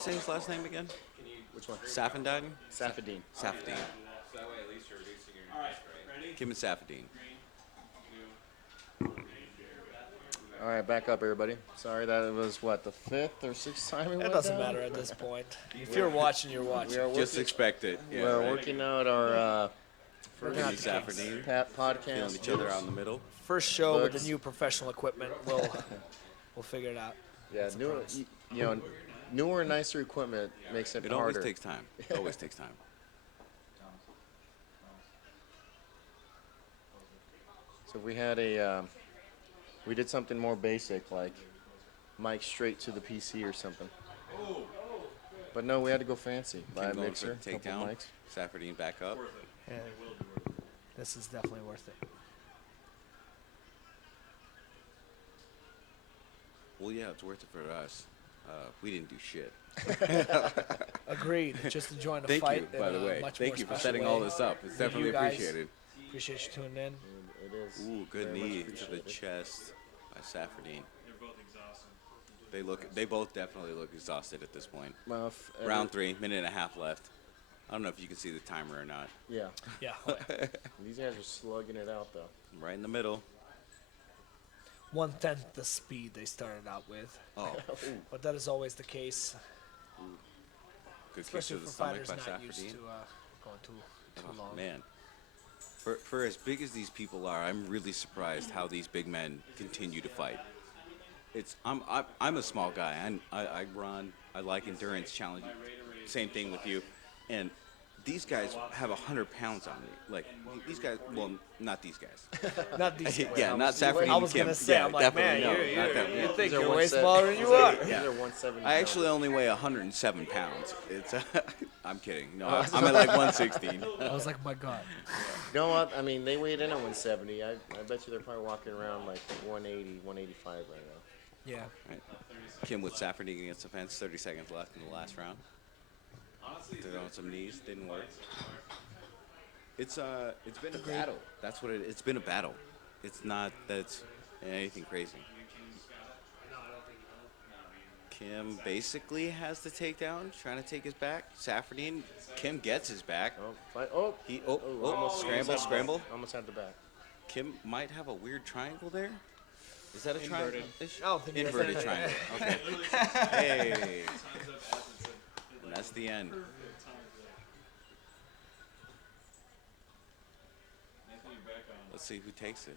Say his last name again? Which one? Saffiedine? Saffiedine. Saffiedine. Kim and Saffiedine. All right, back up, everybody. Sorry, that was what, the fifth or sixth time we went It doesn't down? matter at this point. If you're watching, you're watching. Just expect it. Yeah, We're right. working out our Kim and Saffiedine. podcast. Feeling each other out in the middle. First show with Books. the new professional equipment. We'll figure it out. Yeah, newer, nicer equipment makes it It harder. always takes time. Always takes time. So if we had we did something more basic, like mic straight to the PC or something. But no, we had to go fancy. Buy a Kim going mixer, for the couple takedown. mics. Saffiedine back up. Yeah. This is definitely worth it. Well, yeah, it's worth it for us. We didn't do shit. Agreed. Just to join the Thank fight. you, by in the a way. much Thank more you for special setting way. all this up. It's Thank definitely you guys. appreciated. Appreciate you tuning in. It is. Ooh, good very much knee to the appreciated. chest by Saffiedine. They both definitely look exhausted at this point. Well, Round 3, minute and a half left. I don't know if you can see the timer or not. Yeah. Yeah. These guys are slugging it out, though. Right in the middle. 1/10 the speed they started out with. Oh, But that is always the case, good kick to especially the for stomach fighters by not used to Saffiedine. going too Oh, long. man. For as big as these people are, I'm really surprised how these big men continue to fight. I'm a small guy. I run. I like endurance challenge. Same thing with you. And these guys have 100 pounds on me. Like these guys. Well, not these guys. Not these. Yeah, not Saffiedine. I was Kim. gonna say, Yeah, I'm like, man, definitely no, not them. you think These are you're way 170 smaller than you are. These Yeah. are 170 I actually only weigh 107 pounds. It's. I'm kidding. No, I'm at like 116. I was like, my God. You know what? I mean, they weighed in at 170. I bet you they're probably walking around like 180, 185 right now. Yeah. Right. Kim with Saffiedine against the fence. 30 seconds left in the last round. They're on some knees. Didn't work. It's been a battle. That's what it's been a battle. It's not that's anything crazy. Kim basically has the takedown, trying to take his back. Saffiedine, Kim gets his back. Oh, fight. Oh, He almost scramble. Almost had the back. Kim might have a weird triangle there. Is that a triangle? I don't think Inverted that's triangle. Okay. Hey. And that's the end. Let's see who takes it.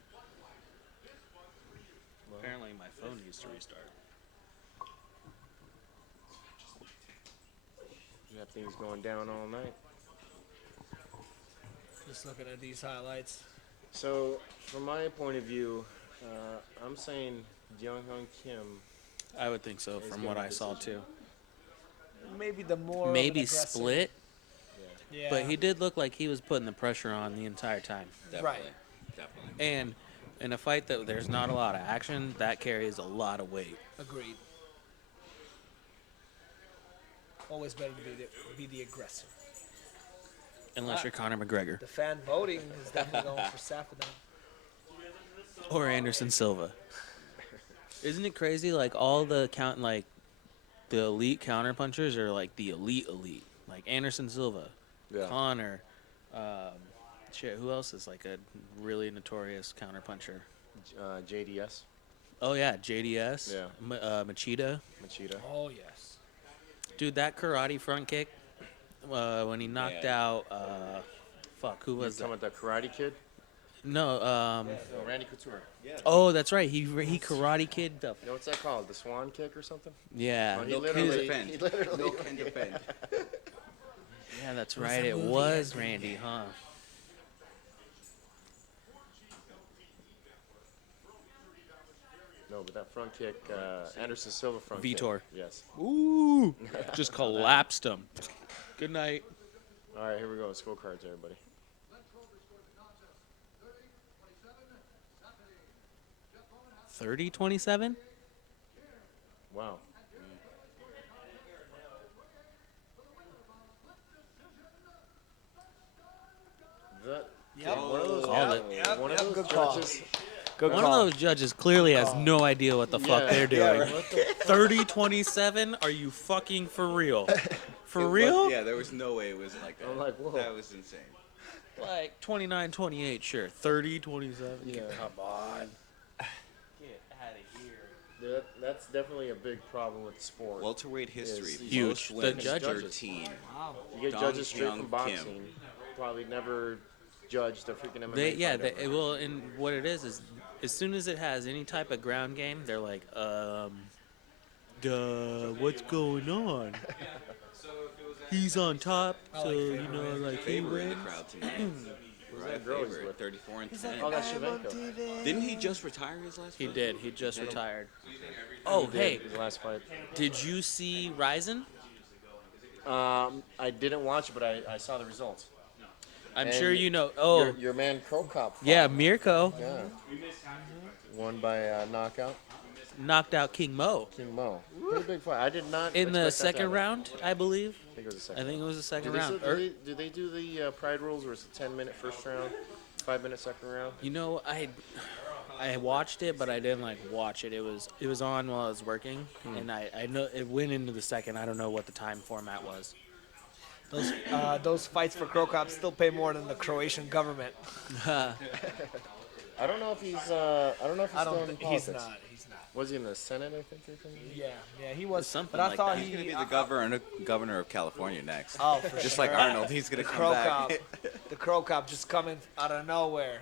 Apparently my phone needs to restart. You have things going down all night. Just looking at these highlights. So, from my point of view, I'm saying Hyun Kim. I would think so from what I saw too. Maybe the more of an Maybe aggressive- split, Yeah. but he did look like he was putting the pressure on the entire time. Definitely. Definitely. And in a fight that there's not a lot of action, that carries a lot of weight. Agreed. Always better to be the aggressor. Unless you're Conor McGregor The fan voting is definitely going for Saffiedine. or Anderson Silva. Isn't it crazy? Like all the the elite counter punchers are like the elite. Like Anderson Silva, Yeah. Conor. Who else is like a really notorious counter puncher? JDS. Oh yeah, JDS. Yeah. Machida. Machida. Oh, yes. Dude, that karate front kick when he knocked out who was Talking that? about the Karate Kid? No, Oh, Randy Couture. oh, that's right. He karate kid the You know what's that called? The Swan Kick or something? yeah. Well, No can defend. No can defend. Yeah, that's was right. a It movie, was Randy, huh? No, but that front kick, Anderson Silva front Vitor. kick. Yes. Ooh, just collapsed him. Good night. All right, here we go. Scorecards, everybody. $30-27. Wow. Yep. One of those, Called it. Yep, one yep, of those good call. judges, Good One call. of those judges clearly has no idea what the fuck they're doing. Yeah, what the 30-27? Are you fucking for real? For It was- real? yeah, there was no way it was like that. I'm like, whoa. That was insane. Like 29-28, sure. 30-27. Yeah. Come on. Get out of here. That's definitely a big problem with the sport. Welterweight history. huge. Most The wins, judges. 13. Wow. you get Dong judges straight Hyun from boxing, Kim. probably never judged a freaking MMA They fight yeah, ever. well, and what it is as soon as it has any type of ground game, they're like, what's going on? He's on top, so you know, like he Faber in the wins. crowd tonight. Who's Right, that girl he's Faber, with? 34 and 10. Oh, that's Shevchenko. Didn't he just retire his last He fight? did. He just retired. Oh, hey, His last fight. did you see Ryzen? I didn't watch it, but I saw the results. I'm And sure you know. Oh, your man Crow Cop. yeah, Mirko Yeah. Won by knockout. knocked out King Mo King Mo. Pretty big fight. I did not. in the expect that to second happen. round, I believe. I think it was the second. I think it was the second Do they, round. still, do they do the Pride rules where it's a 10-minute first round, 5-minute second round? You know, I watched it, but I didn't like watch it. It was on while I was working, and I know it went into the second. I don't know what the time format was. Those fights for Crow Cop still pay more than the Croatian government. I don't know if he's. I don't know if he's I still don't in think he's politics. not. He's not. Was he in the Senate? I think. Or something? Yeah, he was. Something but I like thought that. He's he. going to be the governor of California next. Oh, for Just sure. like Arnold, he's going to come Crow back. Cop. The Crow Cop just coming out of nowhere.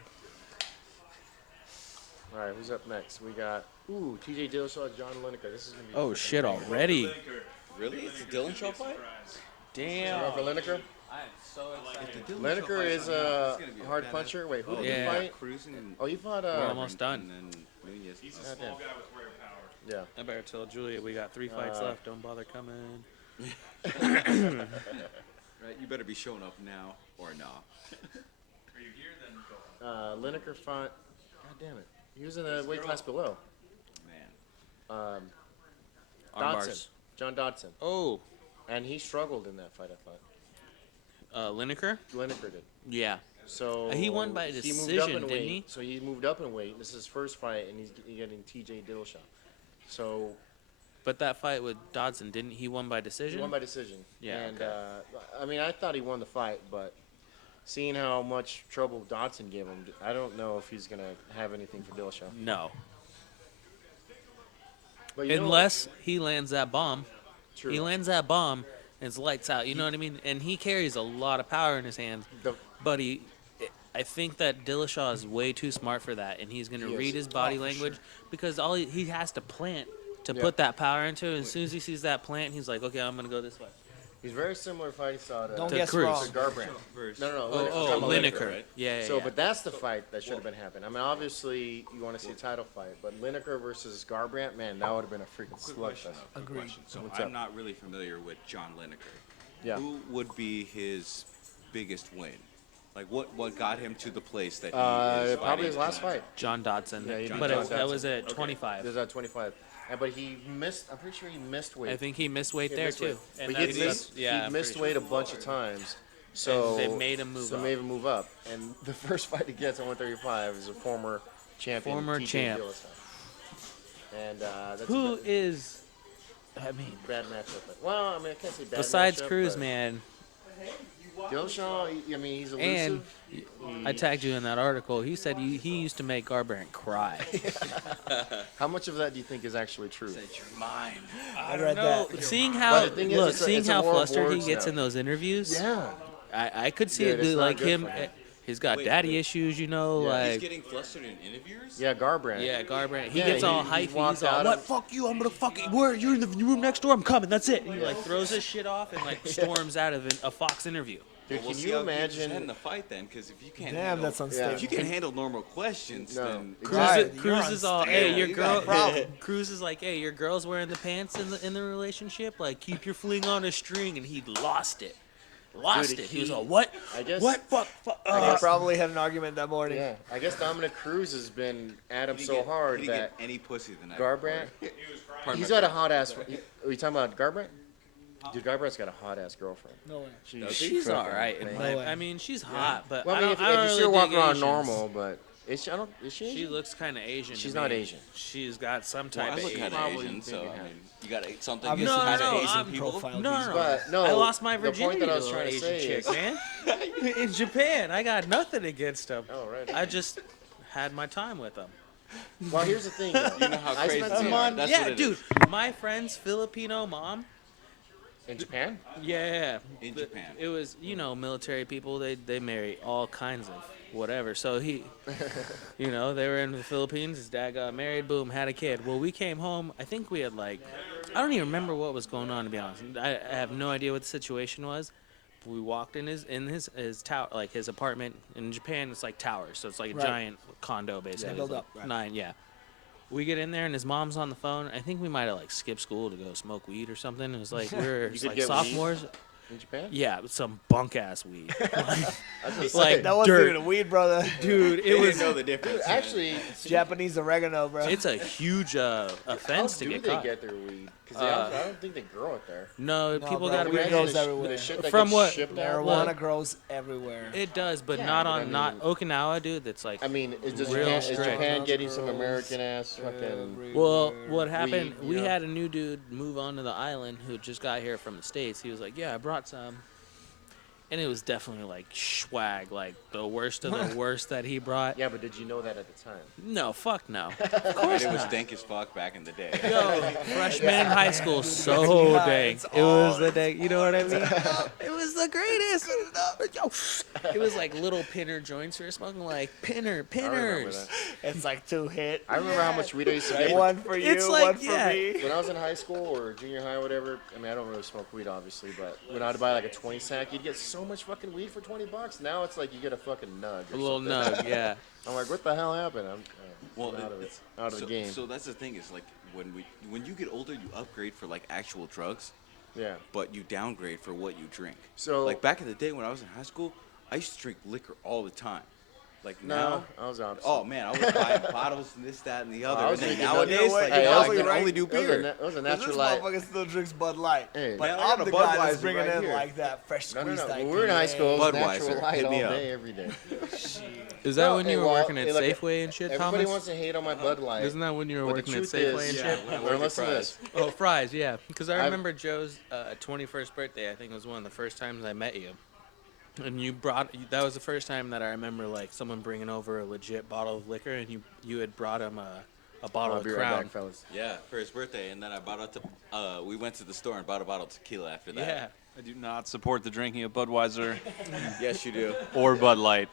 All right, who's up next? We got T.J. Dillashaw, John Lineker. This is gonna be. Oh freaking shit! great. Already. Really? It's a Dillashaw fight? Damn. You going for Lineker? I'm so excited. The Dillashaw Lineker fight's is gonna be- a it's gonna be hard badass. puncher. Wait, who did Yeah. you fight? Cruz and Oh, you fought. We're almost done. And then Nunes. Goddamn. Yeah. I better tell Julia we got 3 fights left. Don't bother coming. Right, you better be showing up now or not. Lineker fought. God damn it. He was in the weight class below. Man. Dodson. Armbars. John Dodson. Oh, And he struggled in that fight, I thought. Lineker. Lineker did. Yeah. So He won by moved up decision, in didn't weight. he? So he moved up in weight. This is his first fight, and he's getting T.J. Dillashaw. So But that fight with Dodson, didn't he won by he decision? won by decision. Yeah, And okay. I mean, I thought he won the fight, but seeing how much trouble Dodson gave him, I don't know if he's gonna have anything for Dillashaw. No. But you know what? Unless he lands that bomb. True. He lands that bomb and it's lights out. You know what I mean? And he carries a lot of power in his hands. The- But I think that Dillashaw is way too smart for that, and he's going He to is. read his body Oh, for language because he has to plant to Yeah. put that power into it. As soon as he sees that plant, he's like, okay, I'm going to go this way. He's very similar fighting style to, Don't To guess Cruz. wrong. to Garbrandt. No, Oh, I'm talking about Lineker. right? Yeah, So, yeah. but that's the fight that should have been happening. I mean, obviously, you want to see a title fight, but Lineker versus Garbrandt, man, that would have been a freaking Quick question, slugfest. though. Quick Agreed. question. So What's I'm up? not really familiar with John Lineker. Yeah. Who would be his biggest win? Like what got him to the place that he is Probably fighting his last tonight? fight. John Dodson. Yeah, he beat but John that was Dodson. at 25. This is at 25. But he missed, I'm pretty sure he missed weight. I think he missed weight He there, missed too. weight. And But he that's- missed, yeah, he I'm missed pretty weight sure. a bunch of times. So they made him move so up. made him move up. And the first fight he gets at 135 is a former champion. Former TJ champ. Dillashaw. And that's Who a is, I mean, bad matchup. But, well, I mean, I can't say bad besides matchup, Cruz, but man, Dillashaw, I mean, he's elusive. and I tagged you in that article. He said he used to make Garbrandt cry. How much of that do you think is actually true? Said your mind. I read that. Seeing But how the thing is, look, it's a- seeing it's a how war of flustered he words gets now. in those interviews, Yeah. I could see Dude, it it's not like good him. for him. He's got Wait, daddy issues, you know, Yeah. He's like getting flustered in interviews? Yeah, Garbrandt. yeah, Garbrandt. He Yeah, gets all he's hypey. walked He's all, out what? of- Fuck you! I'm gonna fucking where? You're in the room next door. I'm coming. That's it. And he like throws his shit off and like storms out of a Fox interview. Dude, Well, we'll can see you how he keeps his head in imagine? the fight then? Because if you can't Damn, handle, that's unstable. if you can handle normal questions, No. then Cruz, Right, Cruz you're is all, unstable. hey, your You girl. got a problem. Cruz is like, hey, your girl's wearing the pants in the relationship. Like, keep your fling on a string, and he lost it. Dude, He was he- all, what? I guess. What? Fuck. They probably had an argument that morning. Yeah, I guess Dominick Cruz has been at him he so get, hard he that get any pussy the night Garbrandt. before. Pardon He's my got a French. hot ass. Are you talking about Garbrandt? Dude, Garbrandt's got a hot ass girlfriend. No way. She's She's freaking all right. amazing. No way. I mean, she's hot, but Well, I I mean, don't, if I don't you really see her walking dig around Asians. normal, but Is she? Is she Asian? She looks kind of Asian. She's to not me. Asian. She's got some Well, type I of look Asian. kind of Probably Asian, so maybe I half. mean, you got something Obviously, against no, Asian I'm people. profile No, these no, But no, I lost my the point virginity that I to was a trying to Asian say chick, is- man. In Japan, I got nothing against them. Oh, right. I just had my time with them. Well, here's the thing. Though. You know how I crazy spent they some are. time That's yeah, what it dude, is. my friend's Filipino mom. in Japan. Yeah, In but Japan. it was military people. They marry all kinds of whatever. So he, they were in the Philippines. His dad got married. Boom, had a kid. Well, we came home. I think we had I don't even remember what was going on, to be honest. I have no idea what the situation was. We walked in his tower, like his apartment in Japan. It's like towers, so it's like a Right. giant condo basically. build It's up, like right. 9, yeah. We get in there and his mom's on the phone. I think we might have skipped school to go smoke weed or something. It was like we were You could like get weed? sophomores. In Japan. Yeah, some bunk ass weed. That's like That wasn't dirt. even a weed, brother. Dude, They it was. didn't know the difference. Actually, Japanese oregano, bro. It's a huge how offense to do get they caught. get their weed? Because I don't think they grow it there. No, No, people bro, got to weed be. Imagine grows the everywhere. The shit that From gets what- shipped out. Marijuana grows everywhere. It does, but Yeah, not but I on not mean- Okinawa, dude. That's like. I mean, is Real Japan, strict. Japan getting some American ass fucking? Well, what happened? weed, We you know? had a new dude move onto the island who just got here from the States. He was like, "Yeah, I brought some," and it was definitely like swag, like the worst of the worst that he brought. Yeah, but did you know that at the time? No, fuck no. Of course it was dank as fuck back in the day. Yo, freshman in high school, so Yeah, dank. it's It was all- the dank. You know what I mean? It was the greatest. It was like little pinner joints we were smoking, like I remember pinners. that. It's like 2 hit. I remember how much weed I used to get. One for you, It's like- one for yeah. me. When I was in high school or junior high or whatever, I mean, I don't really smoke weed, obviously, but when I'd buy like a 20 sack, you'd get so much fucking weed for $20. Now it's like you get a fucking nug. A Or little something. nug, yeah. I'm like, what the hell happened? I'm Well, out of it, it's- out of the game. So that's the thing is like when you get older, you upgrade for like actual drugs, Yeah. but you downgrade for what you drink. So Like back in the day when I was in high school, I used to drink liquor all the time. Like no, now, I was out. oh man, I was buying bottles and this, that, and the other. I was And then drinking nowadays, You know what? like You're I probably can right. only do beer. It was a This natural light. motherfucker still drinks Bud Light. Hey. But Man, I got I'm a the guy that's Budweiser bringing right in here. like that fresh No, squeeze. no, no. like When we were in high school, it was Budweiser, natural light hit all me up. day, every day. Is that No, when you were well, working at hey, look, Safeway and shit, Everybody Thomas? wants to hate on my Bud Light. Isn't that when you were but the working at truth Safeway is, and yeah, shit? when I Or worked at listen to Fry's. this. Oh, fries, yeah. Because I I've- remember Joe's 21st birthday. I think it was one of the first times I met you. And you brought, that was the first time that I remember like someone bringing over a legit bottle of liquor, and you had brought him a bottle I'll of be right Crown. back, fellas. Yeah, for his birthday, and then I bought out to. We went to the store and bought a bottle of tequila after that. Yeah. I do not support the drinking of Budweiser Yes, you do. or Bud Light.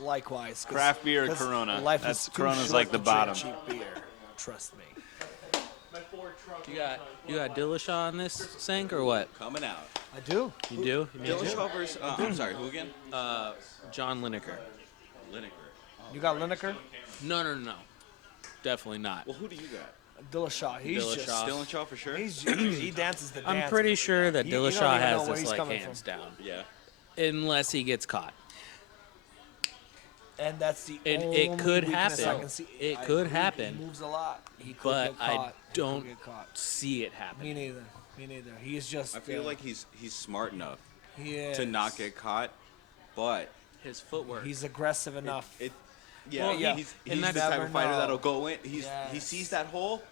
Likewise. 'cause- Craft beer or 'cause Corona. life That's is too Corona's short like the to drink bottom. cheap beer. Trust me. You got Dillashaw on this, Senk, or what? Coming out. I do. You do? Dillashaw versus. I'm sorry, who again? John Lineker. Lineker. You got Lineker? No. Definitely not. Well, who do you got? Dillashaw. He's Dillashaw. just. Dillashaw for sure. He dances the dance. I'm pretty sure that You don't Dillashaw even know has where this he's like coming hands from. down, Yeah. unless he gets caught. And that's the And only it could weakness I happen. can see. It I could agree. happen. He moves a lot. He could But get I caught. He could don't get caught. see it happen. Me neither. Me neither. He's just. I feel like he's smart enough he is. to not get caught, but His footwork. He's aggressive enough. yeah, Well, yeah. he's And the that's- type Never of fighter know. that'll go in. He Yes. sees that hole,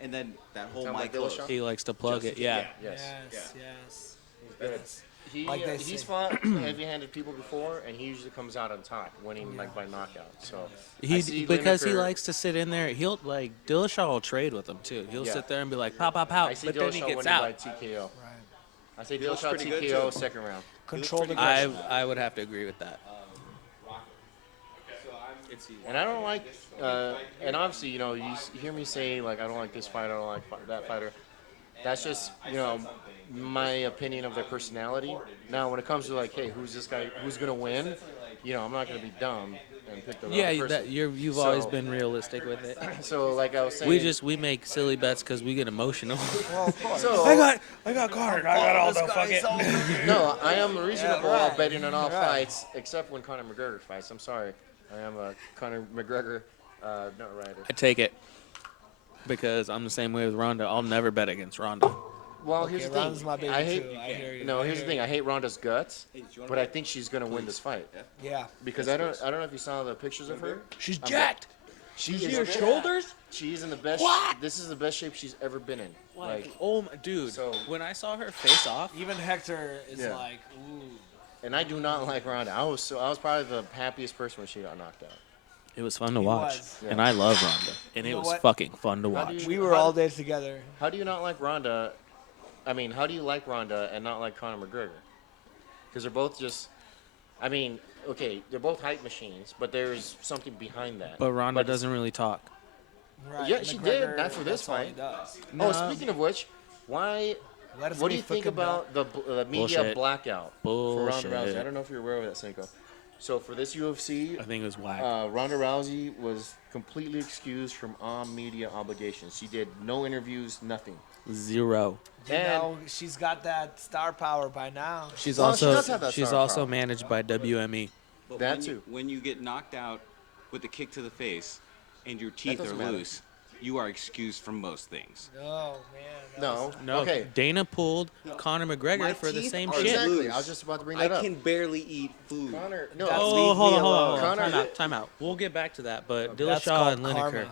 and then that hole Sound might like close. Dillashaw? He likes to plug Just- it. Yeah. Yes. Yes. Yeah. Yes. Good. Yes. He, Like they he's say. fought heavy-handed people before, and he usually comes out on top, winning like by knockout. So I He see because he Lineker- likes to sit in there. He'll like Dillashaw will trade with him too. He'll Yeah. sit there and be like, "Pow, pow, pow," I see but then he Dillashaw gets winning by out. TKO. Right. I say He looks Dillashaw pretty good, TKO too. second round. Control the I aggression. I would have to agree with that. And I don't like, and obviously, you know, you hear me say, like, I don't like this fighter, I don't like that fighter. That's just, you know, my opinion of their personality. Now, when it comes to, like, hey, who's this guy, who's going to win, you know, I'm not going to be dumb and pick the wrong Yeah, person. that you've always So- been realistic with it. So, like I was saying. We make silly bets because we get emotional. Well, of course. So, I got card. I got all the fucking. no, I am reasonable Yeah, right. while betting on all Right. fights, except when Conor McGregor fights. I'm sorry. I am a Conor McGregor nut rider. I take it because I'm the same way with Ronda. I'll never bet against Ronda. Well, Okay, here's the thing. Ronda's my baby I hate. too. I hear you. No, I here's the hear thing. you. I hate Ronda's guts, Hey, do you wanna but I get- think she's gonna win this fight Yeah. because I don't know if you saw the pictures of her. She's I'm jacked. She See is her shoulders? She's in the best. What? This is the best shape she's ever been in. Like, Like, oh, dude. so- when I saw her face off, Even Hector is Yeah. like, ooh. and I do not like Ronda. I was probably the happiest person when she got knocked out. it was fun to He watch. was. And I love Ronda. And You it know was what? fucking fun to How do watch. you- We were all day together. How do you not like Ronda? I mean, how do you like Ronda and not like Conor McGregor? Because they're both just. I mean, okay, they're both hype machines, but there's something behind that. But Ronda it's- doesn't really talk. Right. Yeah, she did. McGregor, Not for this that's all he fight. does. Oh, No. speaking of which, why? Let us What do be you think fucking about the media Bullshit. blackout for Ronda Rousey? Bullshit. I don't know if you're aware of that, Senko. So for this UFC, I think it was whack. Ronda Rousey was completely excused from all media obligations. She did no interviews, nothing. Zero. You know, she's got that star power by now. She's Well, she also does have that she's star also power. managed by WME. But That when too. when you get knocked out with a kick to the face and your teeth are doesn't matter. loose, you are excused from most things. Oh, man. that No, was- No, okay. Dana pulled Conor McGregor My for the teeth same are shit. Exactly. loose. I was just about to bring I that up. can barely eat food. Conor, no, That's- Oh, leave hold me on, hold on, alone. hold on. Conor- Time out, time out. We'll get back to that, but That's Dillashaw called and Lineker.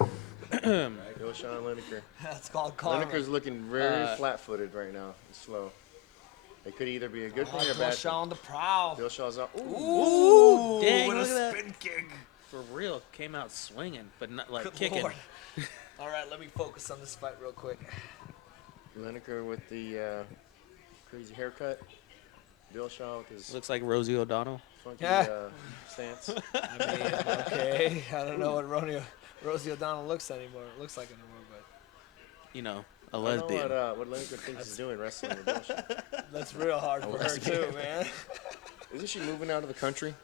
karma. Dillashaw and Lineker. That's called karma. Lineker's looking very Uh, flat-footed right now. It's slow. It could either be a good Oh, thing or a bad Dillashaw thing. on the prowl. Dillashaw's out. Ooh. Ooh, Dang, with a look at that. spin kick. For real, came out swinging, but not like Good kicking. Lord. All right, let me focus on this fight real quick. Lineker with the crazy haircut. Dillashaw with his Looks like Rosie O'Donnell. funky Yeah. stance. I mean, okay. I don't know what Rosie O'Donnell looks like anymore, but You know, a I don't know lesbian. what Lineker thinks he's doing wrestling with Dillashaw. that's real hard for her lesbian. too, man. Isn't she moving out of the country?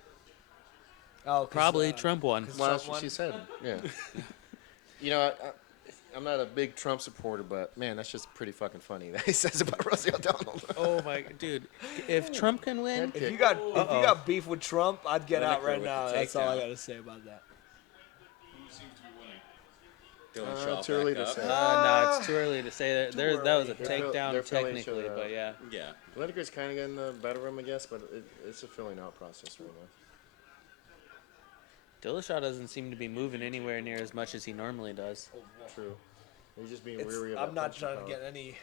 Oh, 'cause, Probably Trump won. 'cause Well, Trump that's what won. she said. Yeah. You know, I'm not a big Trump supporter, but man, that's just pretty fucking funny that he says about Rosie O'Donnell. Oh my, dude! If Trump can win, If you got beef with Trump, I'd get out Lineker right with now. the That's all I takedown. gotta say about that. Dillashaw too early back to up. say. no, it's too early to say that. That was a They're fill- takedown they're filling each technically, other but out. yeah. Yeah. Lineker's kind of getting the better of him, I guess, but it's a filling out process right now. Dillashaw doesn't seem to be moving anywhere near as much as he normally does. True. He's just being It's, weary of I'm that not punching trying to power. get any.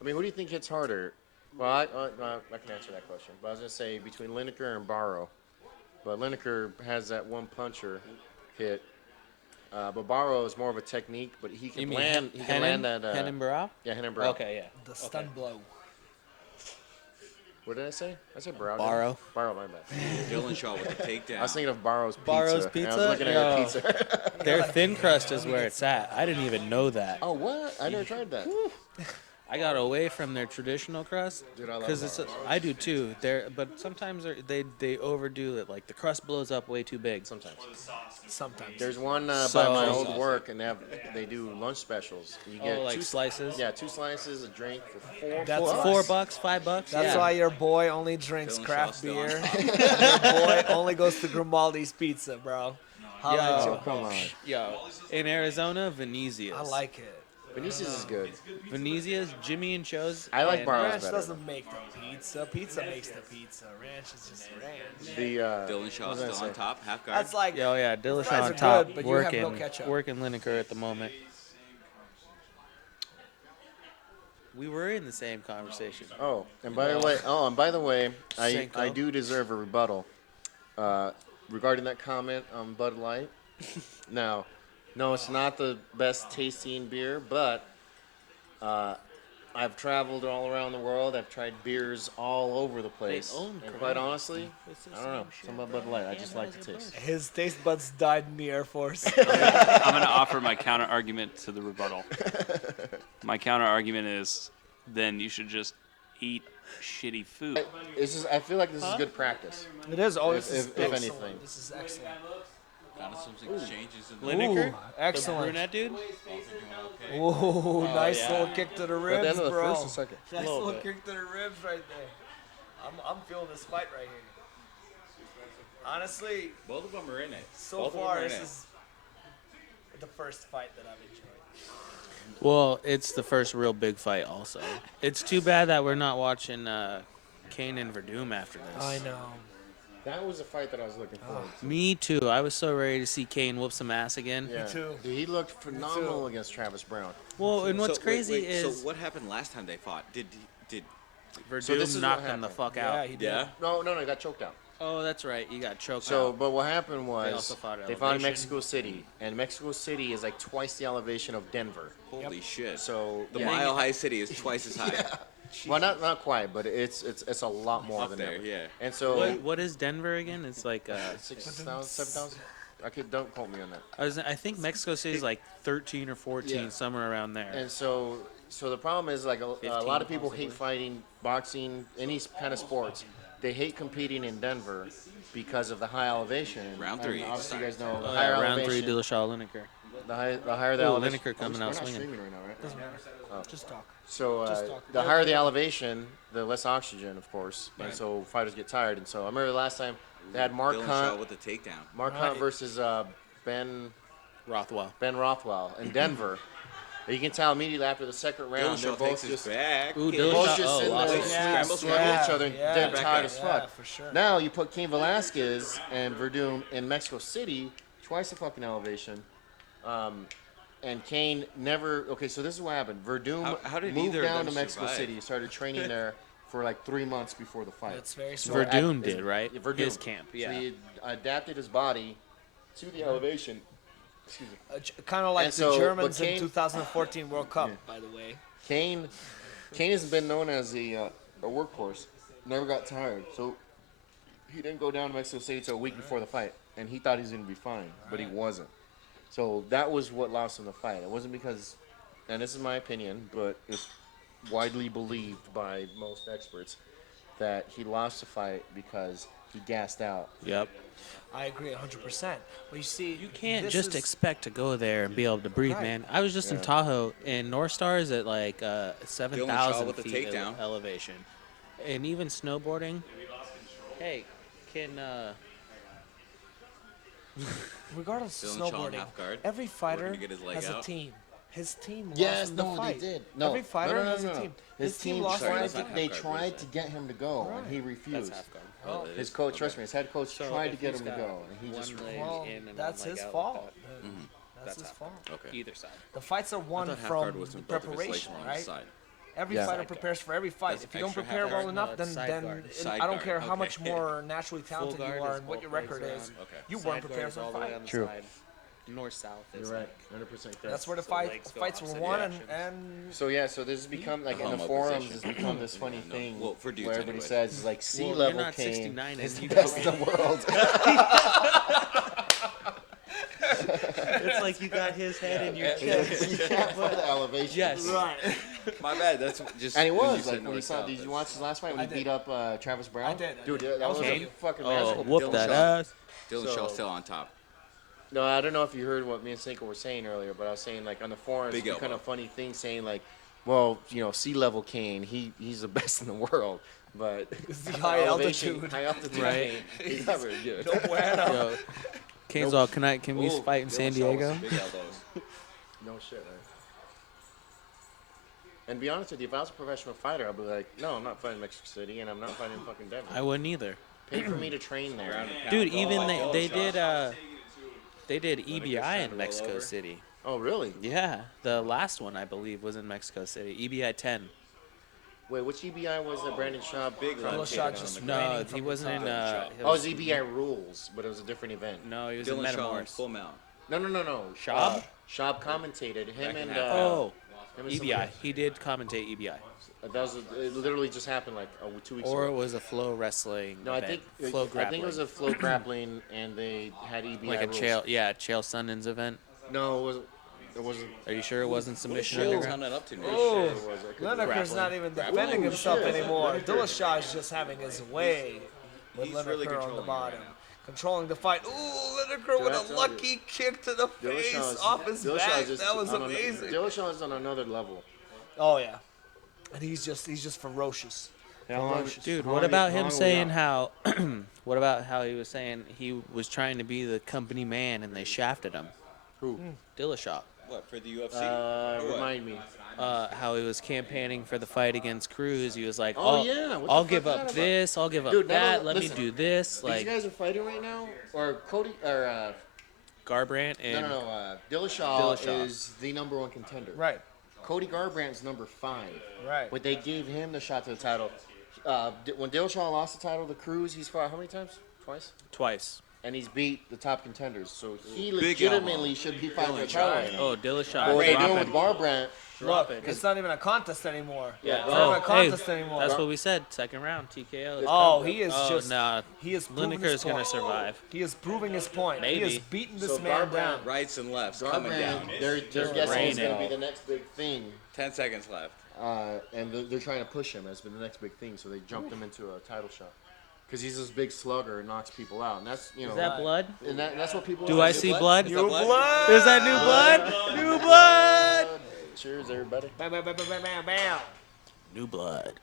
I mean, who do you think hits harder? Well, I can answer that question. But I was going to say between Lineker and Barrow. But Lineker has that one puncher hit. But Barrow is more of a technique, but he You can mean land. He can land that. Henan Barrow? Yeah, Henan Barrow. Okay, yeah. The stun blow. What did I say? I said Barrow. Barrow. Barrow, my bad. Dillashaw with the takedown. I was thinking of Barrow's Pizza. Barrow's and I Pizza? was looking at Yo. your pizza. Their thin crust is where it's at. I didn't even know that. Oh, what? I never tried that. I got away from their traditional crust Dude, I love because it's. I do too. But sometimes they overdo it. Like the crust blows up way too big. Sometimes. Sometimes. There's one by So- my old work, and they do lunch specials. You get Oh, like slices. Yeah, 2 slices, a drink for four. That's $4. $4, $5. That's yeah. why your boy only drinks Dylan craft Shaw's still on beer. top. And your boy only goes to Grimaldi's Pizza, bro. Holla at Yo. your Come on. Yo, in Arizona, Venetia's. I like it. Venetia's is good. Venetia's, Jimmy and Cho's. I like and- Barrow's Ranch better. doesn't make the pizza. Pizza makes the pizza. Ranch is just ranch. The Dillashaw what was I still on saying? top, half guard. That's like Yo, yeah, Dillashaw fries on are top, good, but you have no working, ketchup. working Lineker at the moment. We were in the same conversation. Oh, and by the way, I Senko. do deserve a rebuttal regarding that comment on Bud Light. Now, no, it's not the best tasting beer, but I've traveled all around the world. I've tried beers all over the place. own And quite Corona. honestly, It's the I don't know. same shit. Something about Bud Light, I just like the taste. his taste buds died in the Air Force. I'm going to offer my counter argument to the rebuttal. My counter argument is then you should just eat shitty food. It's just, I feel like this is good practice. It is. Oh, If- this is if- if excellent. anything. This is excellent. Got some exchanges in the Lineker? Ooh, excellent. The brunette dude? Ooh, nice yeah. little kick to the At the ribs, end of the bro. first and second. Nice Little little bit. kick to the ribs right there. I'm feeling this fight right here. Honestly, Both of them are in it. so Both of them far are in this it. is the first fight that I've enjoyed. Well, it's the first real big fight. Also, it's too bad that we're not watching Kane and Verdum after this. I know. That was a fight that I was looking forward to. Me too. I was so ready to see Kane whoop some ass again. Yeah. too. Dude, he looked phenomenal against Travis Brown. Well, and what's So, crazy wait, is so what happened last time they fought? Did Verdum So this is what knocked him happened. the fuck Yeah, out. he did. yeah? No, he got choked out. Oh, that's right. You got choked So, out. but what happened was also fought at they fought in elevation. Mexico City, and Mexico City is like twice the elevation of Denver. Holy shit! So the yeah. Mile High City is twice as high. Well, not quite, but it's a lot more Up than there, Denver. yeah. And so What is Denver again? It's like 6,000, 7,000. Okay, don't quote me on that. I think Mexico City is like 13 or 14, Yeah. somewhere around there. And so the problem is like a lot 15 of people hate possibly. fighting, boxing, any kind of sports. They hate competing in Denver because of the high elevation. Round And 3. obviously, you guys know the Oh, higher yeah, round 3, elevation. Dillashaw, Lineker. The higher the Ooh, elevation. Lineker coming We're out not swinging. streaming right now, right? Doesn't matter. Just talk. So Just talk. the higher the elevation, the less oxygen, of course, and so fighters get tired. And so I remember the last time they had Mark Dillashaw Hunt, with the takedown. Right. versus Ben Rothwell. Rothwell in Denver. You can tell immediately after the second round, they're Dillashaw takes both his just back. Ooh, Kick. Dillashaw- both just oh, sitting lost there it. Scramble, slamming each other, yeah, dead back tired up. as Yeah, fuck. for sure. Now you put Cain Velasquez and Verdum in Mexico City, twice the fucking elevation. And Kane never. Okay, so this is what happened. Verdum How did moved either of down them to Mexico survive? City, started training there for like 3 months before the fight. That's very smart. Verdum did, right? Yeah, Verdum. His camp, yeah. So he adapted his body to the elevation. Excuse me. Kind of like And so, the but Germans in Kane- 2014 World Cup, by the way. Kane has been known as a workhorse. Never got tired. So he didn't go down to Mexico City until a week before the fight, and he thought he was going to be fine, but he wasn't. So that was what lost him the fight. It wasn't because, and this is my opinion, but it's widely believed by most experts that he lost the fight because he gassed out. Yep. I agree 100%. But you see, You can't this just is- expect to go there and be able to breathe, Right. man. I was just in Yeah. Tahoe, and North Star is at like 7,000 with the feet takedown. elevation. And even snowboarding. Hey, can regardless of Dillashaw on snowboarding, half guard, every fighter working to get his leg has a out. team. His team Yes, lost the no, fight. they did. No, Every fighter has a team. His team lost Sorry, tried. that's the not fight. They half guard, what is tried to that? get him to go, and he that's refused. half guard. Oh, it His is. coach, trust me, his head coach So tried to if get he's him to got go, and he one just leg Well, in and that's one leg his out fault. like that. That's That's his half fault. Okay. Either side. The fights are I won thought half guard from was when both of his legs preparation, were on right? his side. Every Yeah. fighter Side guard. prepares for every fight. That's If you don't extra prepare half well guard? enough, No, then it's side then guard. and Side I don't guard, care how okay. much more naturally Full talented guard you are is and what your both legs record is. around. Okay. You Side weren't guard prepared is for all the the way fight. on the True. side. North south is You're right, like 100%. That's where the So legs go fights were opposite won, directions. and So yeah, so this has become like in the Homo forums, position. it's become this funny No, thing well, for dudes where everybody anyway. says like sea Well, level you're not Kane 69 is and the you best in the world. it's like you got his head in your chest. You can't put the elevation. Yes. right. My bad. That's just. And he when you was said like when he north saw. south, Did you that's- watch his last fight when I he did. beat up Travis Brown? I did. Dude, that was Kane? a fucking Oh, magical. whoop that Dillashaw. ass. Dillashaw So- still on top. No, I don't know if you heard what me and Senk were saying earlier, but I was saying like on the forums, Big kind elbow. of funny thing saying like, well, sea level Kane, he's the best in the world, but It's the high elevation- altitude. high altitude Right. Kane, he's not very good. Yo, Kane's all, can we Ooh, fight in San Dillashaw with Diego? some Big elbows. No shit, man. And to be honest with you, if I was a professional fighter, I'd be like, no, I'm not fighting Mexico City, and I'm not fighting fucking Denver. I wouldn't either. Pay for me to train there. Ground and pound. Dude, even Oh, they Dillashaw. did Lineker's EBI trying in to roll Mexico over. City. Oh, really? Yeah, the last one I believe was in Mexico City. EBI 10. Wait, which EBI was that Brandon Shaw Big commentated Dillashaw on? just No, raining he from the wasn't in. top. He Oh, it was- was EBI rules, but it was a different event. No, he was in Dillashaw on Metamorphs. full mount. No. Shab? Shab commentated him Back in and half. Oh, him and EBI. somebody He did commentate EBI. else. That was it. Literally just happened like 2 weeks Or it ago. was a flow wrestling. No, I event. think flow I grappling. think it was a flow grappling, and they had EBI like a rules. Chael Sundin's event. No, it wasn't. It wasn't. Are you sure it wasn't submission Shields underground? on that up to me. Oh, It was. I couldn't- Lineker's Grappling. not even Grappling. defending Ooh, himself shit. anymore. Lineker. Dillashaw is just having his way with He's really Lineker on the controlling it bottom. right now. Controlling the fight. Ooh, Lineker with I a tell you, lucky kick to the face Dillashaw's- off his Dillashaw's back. just That was on amazing. Dillashaw's on another level. Oh yeah, and he's just ferocious. Dude, what about him saying how? What about how he was saying he was trying to be the company man and they shafted him? Who? Dillashaw. What, for the UFC? Or what? Remind me. How he was campaigning for the fight against Cruz. He was like, Oh, yeah, what the I'll fuck give is that up about?" this, I'll give up Dude, that, listen, let me do this. These Like guys are fighting right now, or Cody, or Garbrandt and no, Dillashaw is the number 1 contender. Right. Cody Garbrandt is number 5. Right. But they gave him the shot to the title. When Dillashaw lost the title to Cruz, he's fought how many times? twice. And he's beat the top contenders. So he Big legitimately Elmo. should be fighting for the Dillashaw. title right now. Oh, Dillashaw. But what they're doing dropping. with Garbrandt, Look, it. it's not even a contest anymore. Yeah. It's not even a hey, contest anymore. that's what we said. Second round, TKO. Oh, he is Oh, just. nah. He is proving Lineker his is going to point. survive. He is proving his point. He Maybe. is beating this So man Garbrandt- down. Rights and lefts coming down. Garbrandt, they're guessing is raining. going to be the next big thing. 10 seconds left. And they're trying to push him as the next big thing, so they jumped him into a title shot. Because he's this big slugger and knocks people out. And that's, Is that blood? and that's what people Do want I to see do. blood? Is that blood? Is that new blood? New blood! Cheers, everybody. Bam, bam, bam, bam, bam, bam, bam. New blood.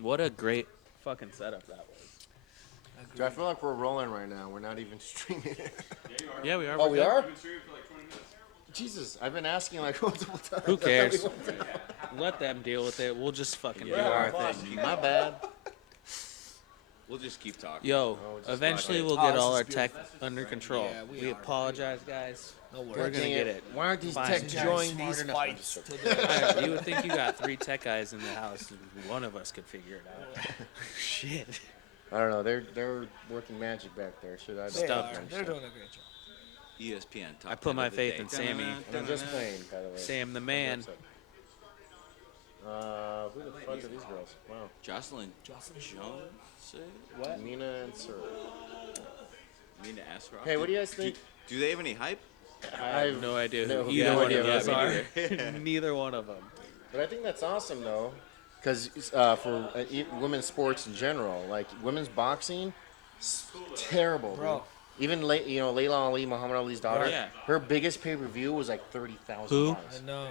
What a great fucking setup that was. Dude, I feel like we're rolling right now. We're not even streaming. Yeah, we are. Oh, we're we good. are? Jesus, I've been asking like multiple times. Who cares? Let them deal with it. We'll just fucking do our thing. My bad. We'll just keep talking. Yo, just eventually fuck it. we'll Oh, get this all is our tech beautiful. under control. Yeah, we we are. apologize, guys. No worries. We're gonna get it. Why aren't these Fine. tech guys Enjoying smart these enough? fights today. You would think you got 3 tech guys in the house, and one of us could figure it out. Shit. I don't know. They're working magic back there. Should I? They Stop are. them. They're doing a great job. ESPN. Top I put 10 my of the faith day. in Sammy. And I'm just playing, by the way. Sam the man. Who the fuck are these girls? Wow. Jocelyn. Jocelyn. Jones? What? Mina and Sir. Mina Asrock. Hey, what do you guys think? Do they have any hype? I have no idea no who either idea one who of they us are. are. Neither one of them. But I think that's awesome, though, because for women's sports in general, like women's boxing, terrible, Bro. dude. Even Layla Ali, Muhammad Ali's daughter, Yeah. her biggest pay-per-view was like 30,000. Who? I know.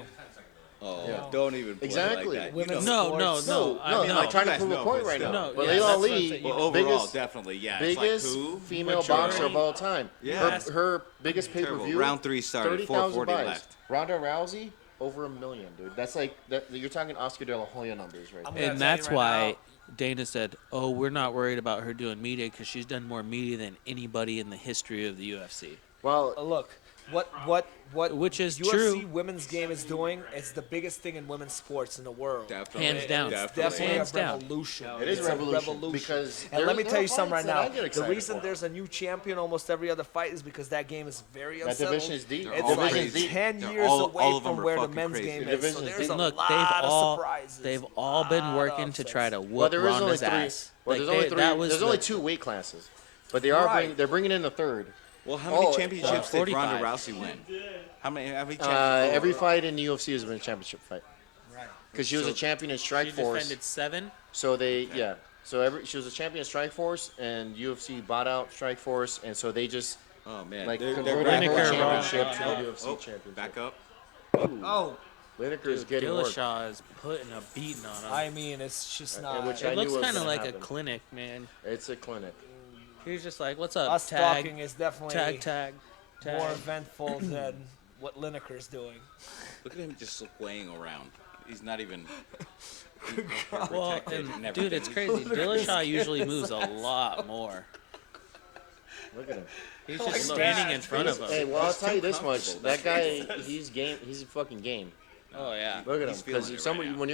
Oh, Yeah. don't even play Exactly. like that. Women's No, no, sports. no. I'm trying to guys prove a know, point but right still. now. No, But yeah, Layla that's what I'm Ali, saying. Well, overall, biggest, definitely, yeah. It's biggest like who? female Majority. boxer of all time. Yeah. Her biggest Terrible. pay-per-view, Round 3 started, 30,000 440 buys. left. Ronda Rousey, over 1 million, dude. That's like you're talking Oscar De La Hoya numbers, right? I'm there. gonna And tell you that's right why now. Dana said, "Oh, we're not worried about her doing media because she's done more media than anybody in the history of the UFC." Well, Look, what Which is UFC true. women's game is doing, it's the biggest thing in women's sports in the world. Definitely. Hands down. It's Definitely. definitely Hands a down. revolution. It is It's a revolution because and let me there tell are you something right fights that now. I get The excited reason for. there's a new champion almost every other fight is because that game is very That unsettled. division is deep. They're It's all like division's deep. 10 They're years all away of them from are where the fucking men's crazy. game The is. So division's there's deep. a Look, lot of surprises. they've all been Lot working of to try to upsets. whoop Well, there is only Ronda's 3. ass. Well, Like, there's only they- 3. that was There's the- only 2 weight classes, but they are Right. they're bringing in the third. Well, how many Oh, championships did 45. Ronda Rousey win? How many championships? Every fight in the UFC has been a championship fight Right. because she was a So- champion in She Strikeforce. defended 7. So she was a champion in Strikeforce, and UFC bought out Strikeforce, and so they just Oh, man. like They're converted grabbing her Lineker, championship Raw. to the UFC Oh, championship. back up. Oh, Lineker is getting work. Dillashaw is putting a beating on him. I mean, it's just not. which I It knew looks was kind of gonna like happen. a clinic, man. It's a clinic. He's just like, "What's up? us Tag, talking is definitely tag, tag." more eventful than what Lineker's doing. Look at him just swaying around. He's not even. Well, protected and and dude, it's everything. crazy. Dillashaw usually moves a lot more. Look at him. He's Like just that. standing in front of Hey, him. well, I'll tell you this much: comfortable. that guy, he's game. He's a fucking game. Oh yeah. Look at him. He's feeling Because it right somebody, now. when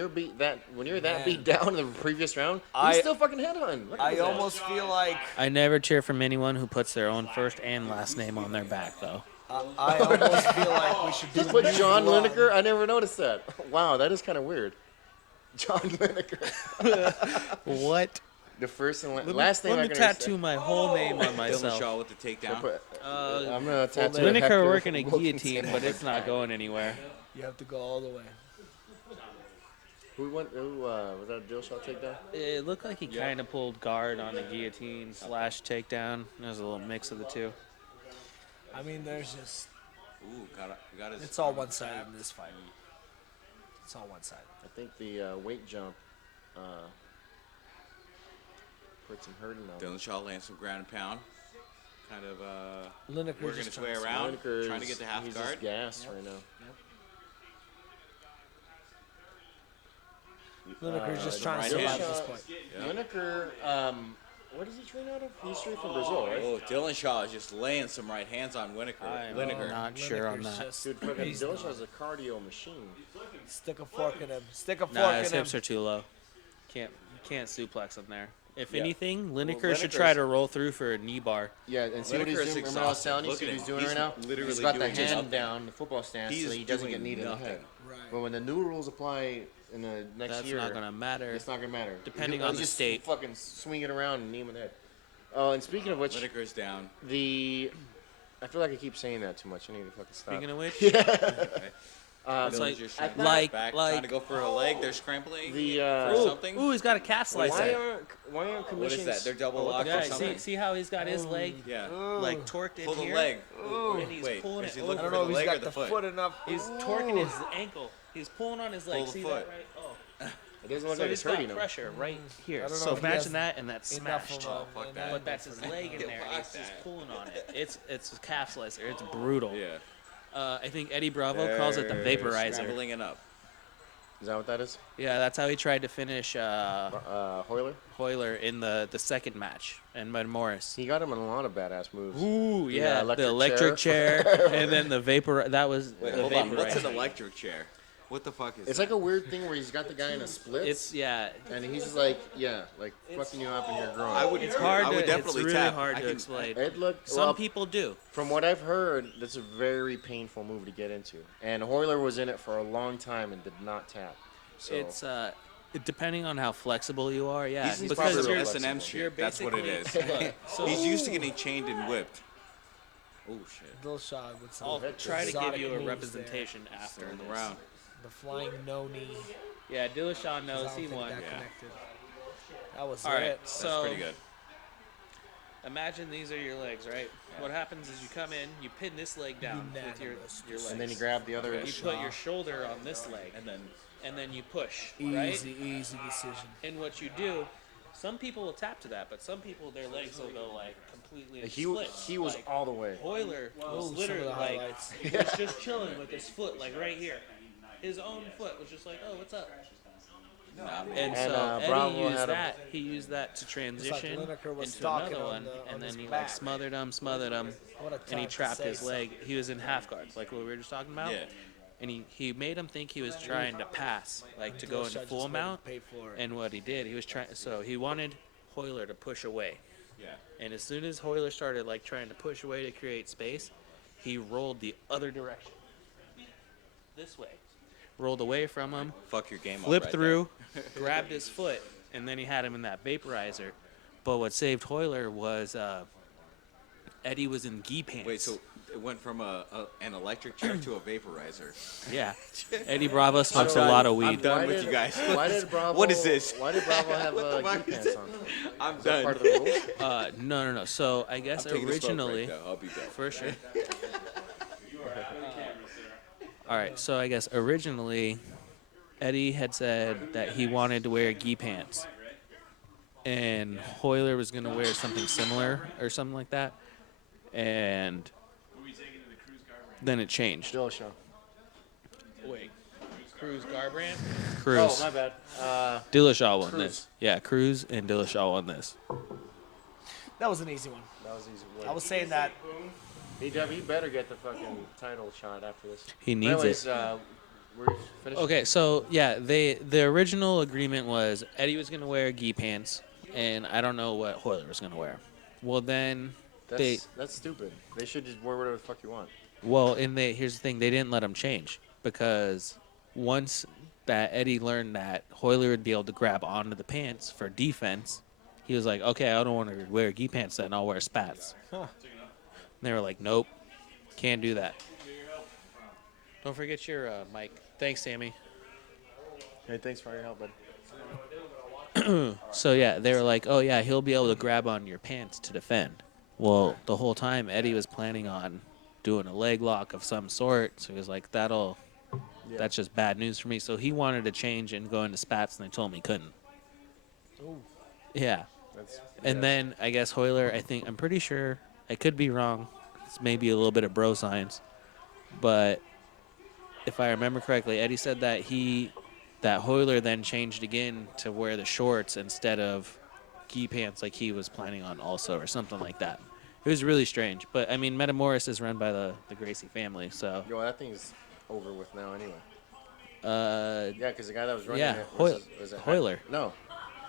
you're that Man. beat down in the previous round, I- he's still fucking headhunting. Look at I his ass. almost feel like I never cheer from anyone who puts their own first and last name on their back, though. I almost feel like we should do. He put new John blood. Lineker. I never noticed that. Wow, that is kind of weird. John Lineker. What? The first and last thing Let I'm me gonna tattoo my whole name on myself. Dillashaw with the takedown. Say. I'm gonna tattoo Lineker Hector working a Wilkinson. guillotine, but it's not going anywhere. You have to go all the way. Who went? Was that a Dillashaw takedown? It looked like he kind of pulled guard on the guillotine / takedown. There's a little mix of the two. I mean, there's just Ooh, got his. it's all one-sided in this fight. It's all one-sided. I think the weight jump put some hurt in them. Dillashaw lands some ground and pound. kind of Lineker working just his way trying to around, Lineker trying to get to half he's guard. just gassed right now. Lineker's just the trying right to survive hand. at this point. Yeah. Lineker, where does he train out of? He's straight from Brazil, right? Oh, Dillashaw is just laying some right hands on I'm Lineker. not sure on Lineker's that. just- Dude, fucking he's Dillashaw's a cardio machine. Stick a fork in him. Stick a fork Nah, in his him. hips are too low. Can't suplex him there. If Yeah. anything, Lineker Well, should try Lineker's- to roll through for a knee bar. Yeah, and see what he's Lineker's doing. Remember I was exhausted. telling you, Look see what at he's him. doing He's right now? literally He's got the doing hand nothing. down, the football stance, He's so he doesn't doing get kneed in the nothing. head. Right. But when the new rules apply in the next That's year, not gonna matter. it's not gonna matter. Depending He'll on the just state. fucking swing it around and knee him in the head. Oh, and speaking of which, Lineker's down. I feel like I keep saying that too much. I need to fucking stop. Speaking of which, It's like- just I trying to thought- like- back, like- trying to go for a leg. They're scrambling The, for Ooh, something. ooh, he's got a calf why slicer. aren't commissions? What is that? They're double what the locked Yeah, or something? see how he's got his leg Yeah. like torqued in Pull the here. leg. And he's Wait, pulling is he it looking I don't for know the if he's leg or got the the foot? foot enough. He's Ooh. torquing his ankle. He's pulling on his leg. Pull the See foot. that right? Oh. It doesn't look So like he's it's got hurting him. pressure right here. I don't know So if he has imagine that and that's enough smashed. of fuck an that. angle But that's for his that. leg in there, and he's fuck just that. pulling on it. It's a calf slicer. It's brutal. Yeah. I think Eddie Bravo calls it the They're vaporizer. Scrambling it up. Is that what that is? Yeah, that's how he tried to finish Hoyler? Hoyler in the second match, and Bud Morris. He got him in a lot of badass moves. Ooh, yeah, electric the electric chair, and then the vapor. That was Wait, the hold on. What's an vaporizer. electric chair? What the fuck is It's that? like a weird thing where he's got the guy in a split, It's yeah. and he's just like, like fucking you up in your groin. I would. It's hard. I would to, definitely it's really tap. hard I to can- explain. It looked Some well, people do. from what I've heard, that's a very painful move to get into. And Hoyler was in it for a long time and did not tap. So It's depending on how flexible you are. Yeah, He's because probably you're, real S&M flexible. shit. That's what it is. basically- So He's used to getting chained and whipped. Oh shit. Dillashaw with some I'll try to give exotic you a moves representation after Turn this. around. there. The flying no knee. Yeah, Dillashaw 'cause I knows don't he think won. that Yeah. connected. That was All right, it. That's so pretty good. imagine these are your legs, right? What happens is you come in, you pin this leg down with your legs. and then you grab the other. You put your shoulder on this leg, and then you push, Easy, right? easy decision. And what you do, some people will tap to that, but some people their legs will go like completely split. He was like, all the way. Hoyler Ooh, was some literally of the like highlights. he was just chilling with his foot like right here. His own foot was just like, oh, what's up? And And, so Bravo Eddie used had a- that. He used that to transition Lineker was into stalking another on one, the- on and his then he back. like smothered him, What a and he time to trapped say his leg. He was in half guard, like what we were just talking about. Yeah. And he made him think he was trying to pass, like to go Dillashaw into just full wouldn't mount. pay for it. And what he did, he was trying. So he wanted Hoyler to push away. Yeah. And as soon as Hoyler started like trying to push away to create space, he rolled the other direction. This way. Rolled away from him, Fuck your game up flipped right through, grabbed his foot, and then he had him in that vaporizer. But what saved Hoyler was Eddie was in gi pants. Wait, so it went from an electric chair to a vaporizer. Yeah. Eddie Bravo smokes a done. lot of I'm weed. done Why with did- you guys. Why did Bravo? What is this? Why did Bravo have What the fuck gi is pants it? on? I'm Is that done. part of the rules? No. So I guess I'm taking a smoke break, originally, though. I'll be back. for sure. All right, so I guess originally, Eddie had said that he wanted to wear gi pants, and Hoyler was going to wear something similar or something like that, and then it changed. Dillashaw. Wait, Cruz Garbrandt? Cruz. Oh, my bad. Dillashaw won Cruz. this. Yeah, Cruz and Dillashaw won this. That was an easy one. That was easy. I was saying that. He better get the fucking title shot after this. He needs Anyways, it. we're finished. Okay, so yeah, the original agreement was Eddie was gonna wear gi pants, and I don't know what Hoyler was gonna wear. Well, then That's stupid. They should just wear whatever the fuck you want. here's the thing: they didn't let him change because once that Eddie learned that Hoyler would be able to grab onto the pants for defense, he was like, okay, I don't want to wear gi pants then, I'll wear spats. Huh. And they were like, nope, can't do that. Don't forget your mic. Thanks, Sammy. Hey, thanks for your help, bud. So yeah, they were like, "Oh yeah, he'll be able to grab on your pants to defend." Well, the whole time Eddie was planning on doing a leg lock of some sort, so he was like, "That's just bad news for me." So he wanted to change and go into spats, and they told him he couldn't. Ooh. Yeah, That's, and then I guess Hoyler, I'm pretty sure I could be wrong. It's maybe a little bit of bro science. But if I remember correctly, Eddie said that Hoyler then changed again to wear the shorts instead of gi pants like he was planning on also, or something like that. It was really strange. But, I mean, Metamoris is run by the Gracie family, so. Yo, that thing's over with now anyway. Yeah, because the guy that was running Yeah, it was it Hoyler. No.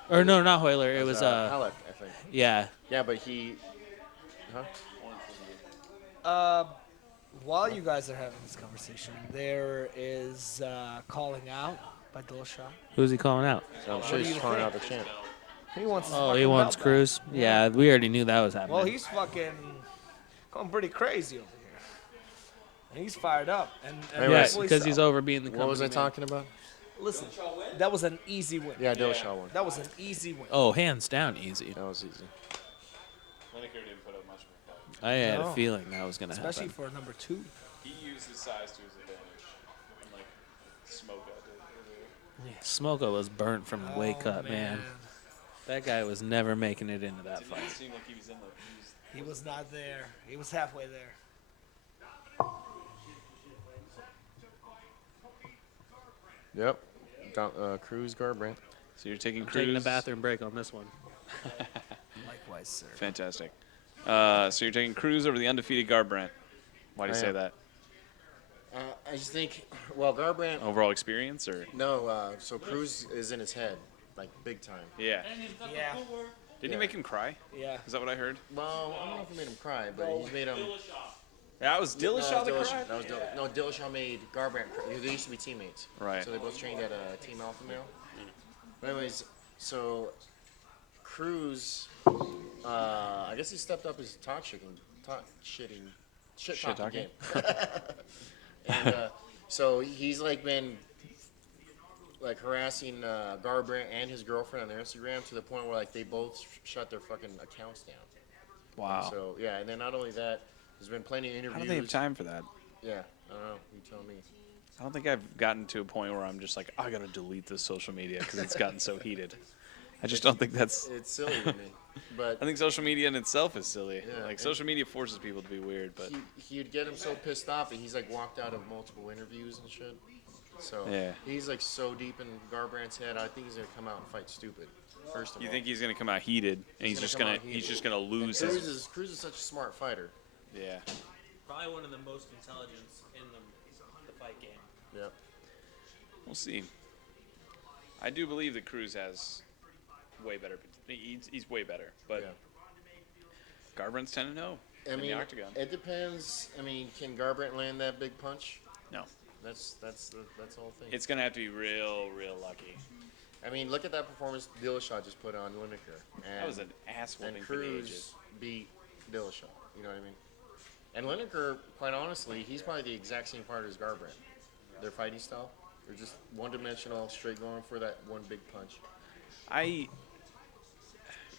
Or no, not Hoyler. It was Halleck, I think. yeah. Yeah, but he. While you guys are having this conversation, there is calling out by Dillashaw. Who's he calling out? So I'm sure he's calling out the champ. He wants. His Oh, he fucking wants belt back. Cruz. Yeah, we already knew that was happening. Well, he's fucking going pretty crazy over here. And he's fired up, and Anyway, yeah, rightfully because so. he's over being the company. What was I man. talking about? Listen, that was an easy win. Yeah, Dillashaw won. That was an easy win. Oh, hands down, easy. That was easy. Lineker didn't put up much of a fight. I had No. a feeling that was gonna Especially happen. for number 2. He used his size to his advantage, unlike Smolka did earlier. Smolka was burnt from the weight cut, man. That guy was never making it into that Didn't fight. even seem like he was in the. He was not there. He was halfway there. Yep. Cruz Garbrandt. So you're taking I'm Cruz. taking a bathroom break on this one. Likewise, sir. Fantastic. So you're taking Cruz over the undefeated Garbrandt. Why do you I say am. that? I just think, well, Garbrandt. Overall experience, or No, so Cruz is in his head, like big time. yeah? Yeah. Didn't you make him cry? Yeah. Is that what I heard? Well, I don't know if he made him cry, but he's made him. That was Dillashaw that cried. That was no, Dillashaw made Garbrandt cry. They used to be teammates. Right. So they both trained at Team Alpha Male. But anyways, so Cruz, I guess he stepped up his shit talking talking? game. And so he's like been like harassing Garbrandt and his girlfriend on their Instagram to the point where like they both shut their fucking accounts down. Wow. So yeah, and then not only that, there's been plenty of interviews. How do they have time for that? Yeah, I don't know. You tell me. I don't think I've gotten to a point where I'm just like, I gotta delete this social media because it's gotten so heated. I just don't think that's. It's silly to me, but I think social media in itself is silly. Yeah, Like and- social media forces people to be weird, but he'd get him so pissed off that he's like walked out of multiple interviews and shit. So Yeah. he's like so deep in Garbrandt's head. I think he's gonna come out and fight stupid. First of you all, think he's gonna come out heated and he's just gonna lose And his. Cruz is such a smart fighter. Yeah. Probably one of the most intelligent in the fight game. Yep. We'll see. I do believe that Cruz has way better. He's way better, but Yeah. Garbrandt's 10-0 I in mean, the octagon. it depends. I mean, can Garbrandt land that big punch? No, That's the whole thing. it's gonna have to be real lucky. I mean, look at that performance Dillashaw just put on Lineker. That was an ass And whooping for the ages. Cruz beat Dillashaw. You know what I mean? And Lineker, quite honestly, he's probably the exact same fighter as Garbrandt. Their fighting style, they're just one-dimensional, straight going for that one big punch.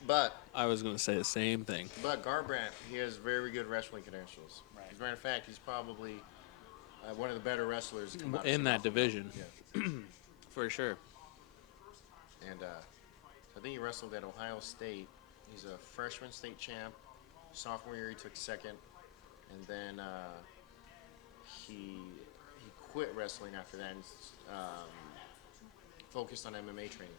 But I was gonna say the same thing. Garbrandt, he has very good wrestling credentials. Right. As a matter of fact, he's probably one of the better wrestlers to come out of In that South Africa. division, Yeah. for sure. And I think he wrestled at Ohio State. He's a freshman state champ. Sophomore year, he took second, and then he quit wrestling after that and focused on MMA training.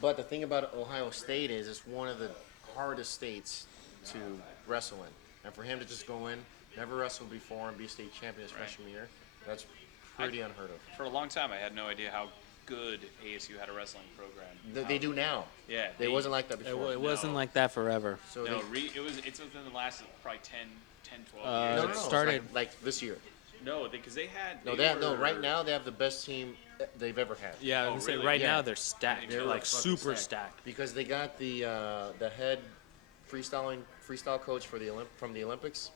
But the thing about Ohio State is it's one of the hardest states to wrestle in, and for him to just go in, never wrestled before, and be a state champion his freshman year, that's pretty unheard of. For a long time, I had no idea how good ASU had a wrestling program. They do now. Yeah, It wasn't like that before. It wasn't No. like that forever. So No, they, it's within the last probably 10, 12 no, years. it's started- like this year. No, because they had. No, right now they have the best team they've ever had. Yeah, I was Oh, gonna say really? right Yeah. now they're stacked. They're like fucking super stacked. Because they got the head freestyle coach for from the Olympics.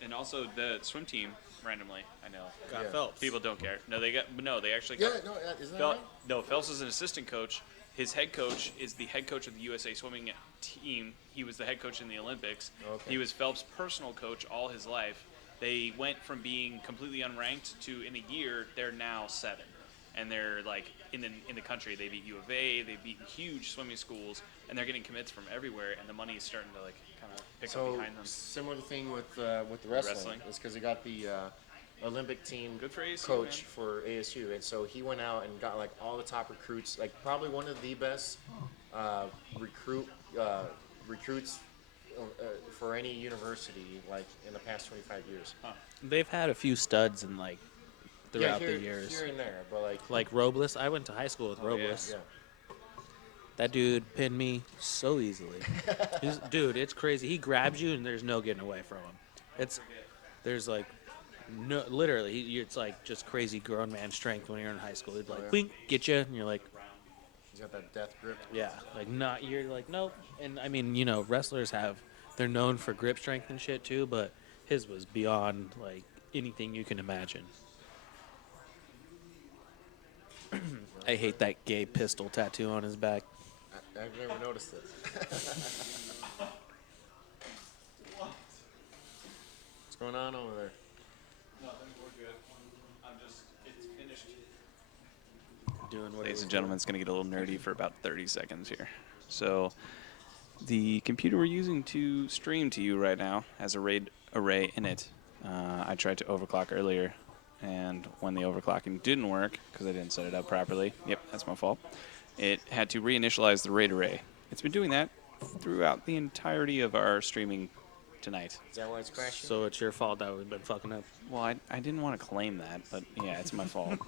And also the swim team, randomly, I know. Got Yeah. Phelps. People don't care. They actually Yeah, got. no, isn't that Fel- right? No, Phelps is an assistant coach. His head coach is the head coach of the USA swimming team. He was the head coach in the Olympics. Okay. He was Phelps' personal coach all his life. They went from being completely unranked to, in a year, they're now 7. and they're like in the country. They beat U of A, they've beaten huge swimming schools, and they're getting commits from everywhere, and the money is starting to like kind of pick up behind them. Similar thing with the wrestling. It's because they got the Olympic team Good for ASU, coach man. for ASU, and so he went out and got like all the top recruits, like probably one of the best recruits for any university, like in the past 25 years. They've had a few studs in like throughout here, the years. here and there, but Like Robles, I went to high school with Robles. yeah. That dude pinned me so easily. Dude, it's crazy. He grabs you and there's no getting away from him. There's like no, literally, it's like just crazy grown man strength when you're in high school. He'd like, wink, get you, and you're like, He's got that death grip. yeah, like not. You're like, nope. And I mean, you know, wrestlers they're known for grip strength and shit too, but his was beyond like anything you can imagine. I hate that gay pistol tattoo on his back. I've never noticed it. What's going on over there? Nothing, we're good. It's finished. Doing what Ladies and gentlemen, it's going to get a little nerdy for about 30 seconds here. So, the computer we're using to stream to you right now has a RAID array in it. I tried to overclock earlier, and when the overclocking didn't work, because I didn't set it up properly, yep, that's my fault, it had to reinitialize the RAID array. It's been doing that throughout the entirety of our streaming tonight. Is that why it's crashing? So it's your fault that we've been fucking up. Well, I didn't want to claim that, but yeah, it's my fault.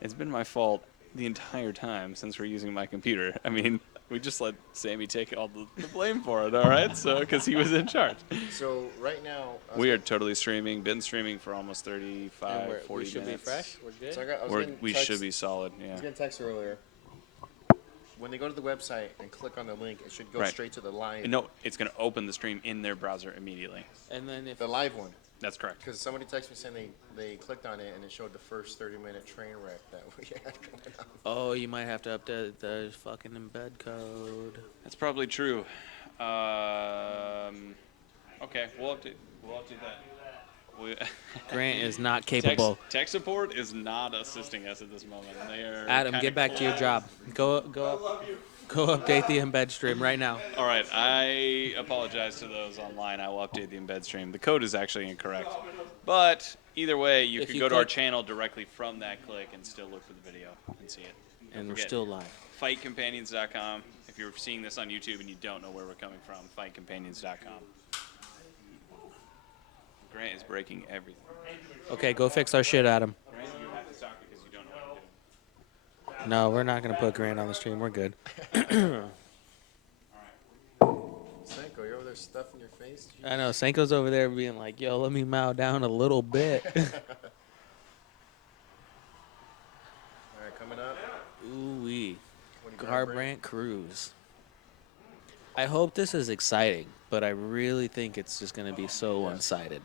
It's been my fault the entire time since we're using my computer. I mean, we just let Sammy take all the blame for it, all right? So, because he was in charge. So right now, We are totally streaming, been streaming for almost 35, 40 we should minutes. be fresh. We're good. So I was getting We text, should be solid, I yeah. was getting text earlier. When they go to the website and click on the link, it should go Right. straight to the live. No, it's going to open the stream in their browser immediately. And then if The live one. That's correct. Because somebody texted me saying they clicked on it and it showed the first 30-minute train wreck that we had coming up. you might have to update the fucking embed code. That's probably true. Okay, we'll update that. Grant is not capable. Tech support is not assisting us at this moment. They are Adam, kinda get back to your job. Go update the embed stream right now. All right, I apologize to those online. I will update the embed stream. The code is actually incorrect. But either way, you If can you go to our click- channel directly from that click and still look for the video and see it. And we're forget. still live. FightCompanions.com. If you're seeing this on YouTube and you don't know where we're coming from, FightCompanions.com. Grant is breaking everything. Okay, go fix our shit, Adam. Grant, you have to talk because you don't know what I'm doing. No, we're not going to put Grant on the stream. We're good. Senko, you're over there stuffing your face? I know. Senko's over there being like, yo, let me mow down a little bit. All right, coming up. Ooh-wee. What do you got, Brent? Garbrandt Cruz. I hope this is exciting, but I really think it's just going to be so one-sided.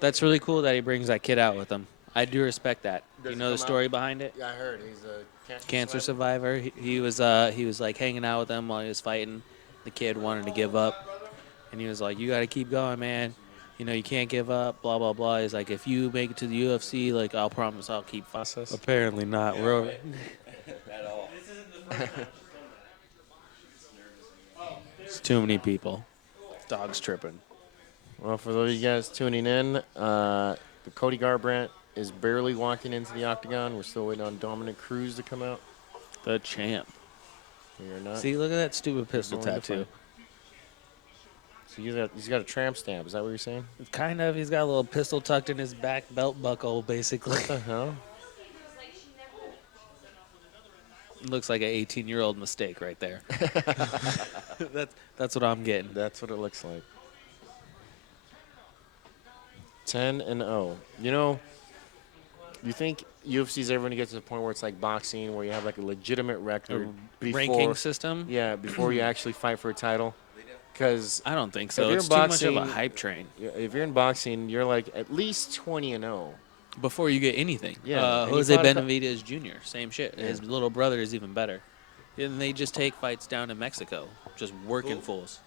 That's really cool that he brings that kid out with him. I do respect that. Does You he know the come story out? behind it? Yeah, I heard. He's a Cancer survivor. He was like hanging out with him while he was fighting. The kid wanted to give up, and he was like, "You got to keep going, man. You know you can't give up." Blah blah blah. He's like, "If you make it to the UFC, like I'll promise I'll keep fighting." Apparently not. We're over. It's too many people. Dog's tripping. Well, for those of you guys tuning in, the Cody Garbrandt is barely walking into the octagon. We're still waiting on Dominick Cruz to come out. The champ. You're not. See, look at that stupid pistol going to tattoo. So he's got a tramp stamp. Is that what you're saying? Kind of. He's got a little pistol tucked in his back belt buckle, basically. What the hell? Looks like an 18-year-old mistake right there. That's what I'm getting. That's what it looks like. 10-0. You know, you think UFC's ever going to get to the point where it's like boxing, where you have like a legitimate record before, Ranking system? yeah, before you actually fight for a title? Because I don't think If so. you're It's too much of a boxing- hype train if you're in boxing, you're like at least 20-0. before you get anything. Yeah, and he Jose fought a Benavidez Jr., same shit. Yeah. His little brother is even better. And they just take fights down in Mexico, just working fools.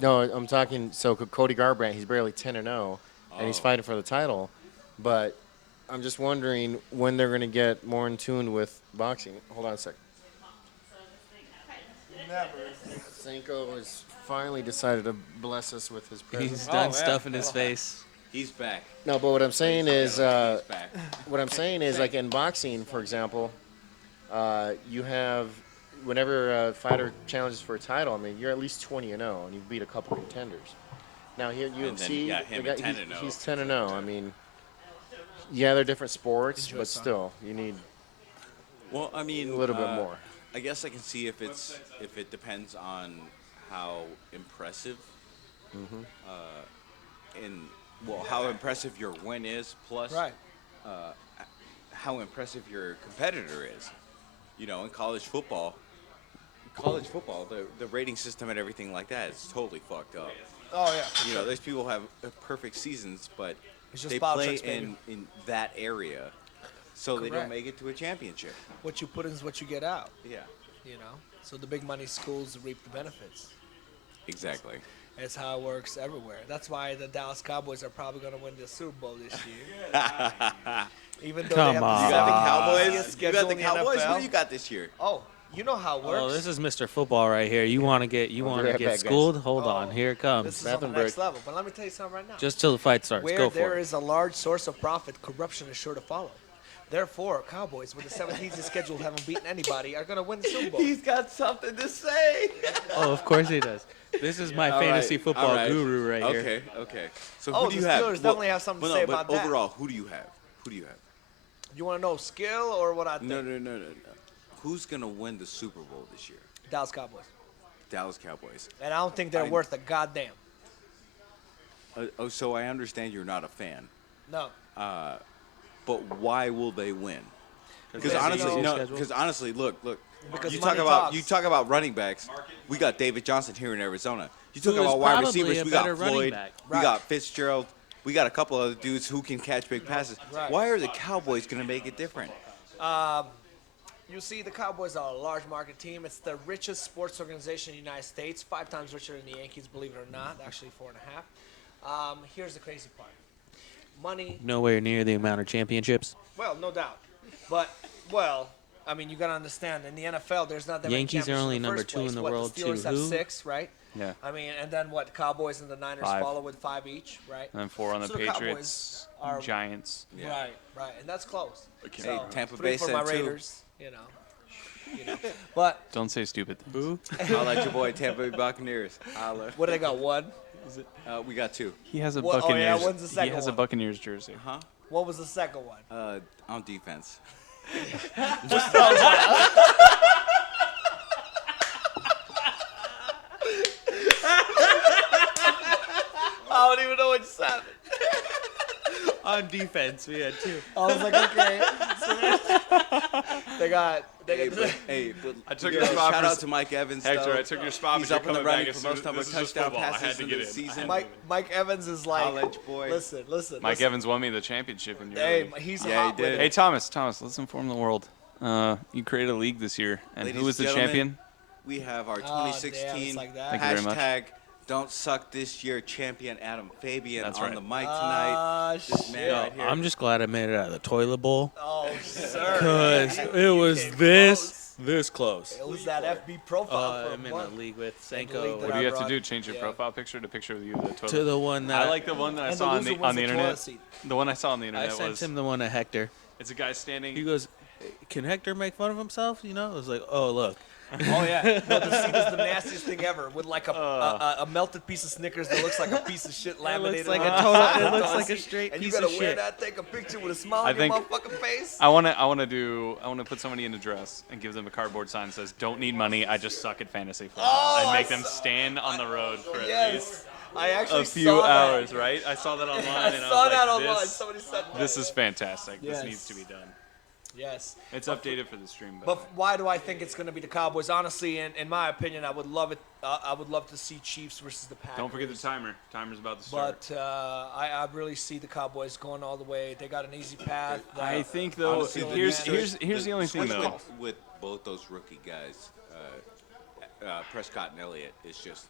No, I'm talking. So Cody Garbrandt, he's barely 10-0, and he's fighting for the title. But I'm just wondering when they're going to get more in tune with boxing. Hold on a sec. Senko has finally decided to bless us with his presence. He's done stuffing his face. He's back. No, but what I'm saying is, He's back. like in boxing, for example, you have whenever a fighter challenges for a title, I mean, you're at least 20-0, and you beat a couple contenders. Now here And then UFC, you got him at 10-0. he's 10-0. I mean, yeah, they're different sports, but still, you need Well, I mean, a little bit more. I guess I can see if it depends on how impressive, how impressive your win is, plus Right. how impressive your competitor is. You know, in college football, the rating system and everything like that is totally fucked up. Oh yeah. You know, those people have perfect seasons, but It's just they ball play tricks, baby. in that area, so they Correct. don't make it to a championship. What you put in is what you get out. Yeah, You know. So the big money schools reap the benefits. exactly. It's how it works everywhere. That's why the Dallas Cowboys are probably going to win the Super Bowl this year. Even though Come they have on. the You got the seventh Cowboys. easiest You got schedule the in Cowboys. NFL. What do you got this year? Oh, you know how it works. Oh, this is Mr. Football right here. You want to be get right back, guys. schooled? Hold on, Oh, here it This comes. is on the Bathroom next break. level. But let me tell you something right now. Just till the fight starts. Where Go for there it. is a large source of profit, corruption is sure to follow. Therefore, Cowboys, with the 7th easiest schedule, haven't beaten anybody, are going to win the Super Bowl. He's got something to say. Oh, of course he does. This is my All fantasy right, football all right. guru right here. Okay, okay. So Oh, who do you the have? Steelers definitely have something to well, say no, but about that. overall, who do you have? Who do you have? You want to know skill or what I think? No. Who's gonna win the Super Bowl this year? Dallas Cowboys. Dallas Cowboys. And I don't think they're I- worth a goddamn. So I understand you're not a fan, No. but why will they win? Because Because honestly, you know- no. Because honestly, look. Because You money talk about running backs. We got David Johnson here in Arizona. You talk Who is about wide probably receivers. a We got better running Floyd. back. We Right. got Fitzgerald. We got a couple other dudes who can catch big passes. Right. Why are the Cowboys gonna make it different? You see, the Cowboys are a large market team. It's the richest sports organization in the United States, 5 times richer than the Yankees, believe it or not. Actually, 4.5. Here's the crazy part. Money, Nowhere near the amount of championships. well, no doubt. But, well, I mean, you got to understand, in the NFL, there's not that many Yankees are championships only in the number first 2 in place. the What, world, the Steelers too. have Who? 6, right? Yeah. I mean, and then what? The Cowboys and the Niners 5. follow with 5 each, right? And then 4 on the So the Patriots, Cowboys are- Giants. Yeah. Right, and that's close. Hey, So, Tampa 3 Bay for said my 2. Raiders, you know. But Don't say stupid things. Boo. I'll let your boy Tampa Bay Buccaneers. Holla. what do they got? 1? We got 2. He has a What- oh, yeah, Buccaneers. when's the he second has a one? Buccaneers jersey. Huh? What was the second one? On defense. I don't even know what just happened. On defense, we had 2. I was like, okay. they got. But I took yo, your spot shout for out to Mike Evans. Hector, though. I took your spot, He's but up you're in the coming running back as for most soon- number of this is just touchdown football. I had passes to in get the in. I season. had Mike Evans is like. College boy. Listen. Mike Evans won me the championship in your Hey, league. he's Yeah, hot he with did. it. Hey, Thomas, let's inform the world. You created a league this year, and Ladies who was the and gentlemen, champion? We have our Oh, damn, 2016 it's like that. Thank you very much. hashtag Don't Suck This Year champion Adam Fabian That's on right. the mic tonight. This man shit. right here. I'm just glad I made it out of the toilet bowl. Oh, sir. Because You it was came this close. It was that FB profile for I'm a in a month. league with league Senko. that What do you have to brought- do? Change your yeah. profile picture to picture of you the toilet. To the one that I like the one that I And saw the on loser the wins on the toilet internet. seat. The one I saw on the I internet sent was him the one to Hector. it's a guy standing. He goes, "Can Hector make fun of himself?" You know, I was like, "Oh, look." Oh yeah, no, the seat is the nastiest thing ever. With like a melted piece of Snickers that looks like a piece of shit laminated. like on a the total- side it of the looks like a seat. straight And piece you gotta of wear shit. that, take a picture with a smile I on your think- motherfucking face. I want to put somebody in a dress and give them a cardboard sign that says "Don't need money, I just suck at fantasy football," Oh, and I make them saw- stand on the road for at least Yes, I actually a few saw that. hours. Right? I saw that online. I and saw I was that like, online. This, Somebody said that. this is fantastic. Yes. This needs to be done. Yes. It's updated for the stream. But why do I think it's going to be the Cowboys? Honestly, in my opinion, I would love it. I would love to see Chiefs versus the Packers. don't forget the timer. Timer's about to start. But I really see the Cowboys going all the way. They got an easy path. I think though, Honestly, here's the the only thing switch though. with both those rookie guys, Prescott and Elliott, is just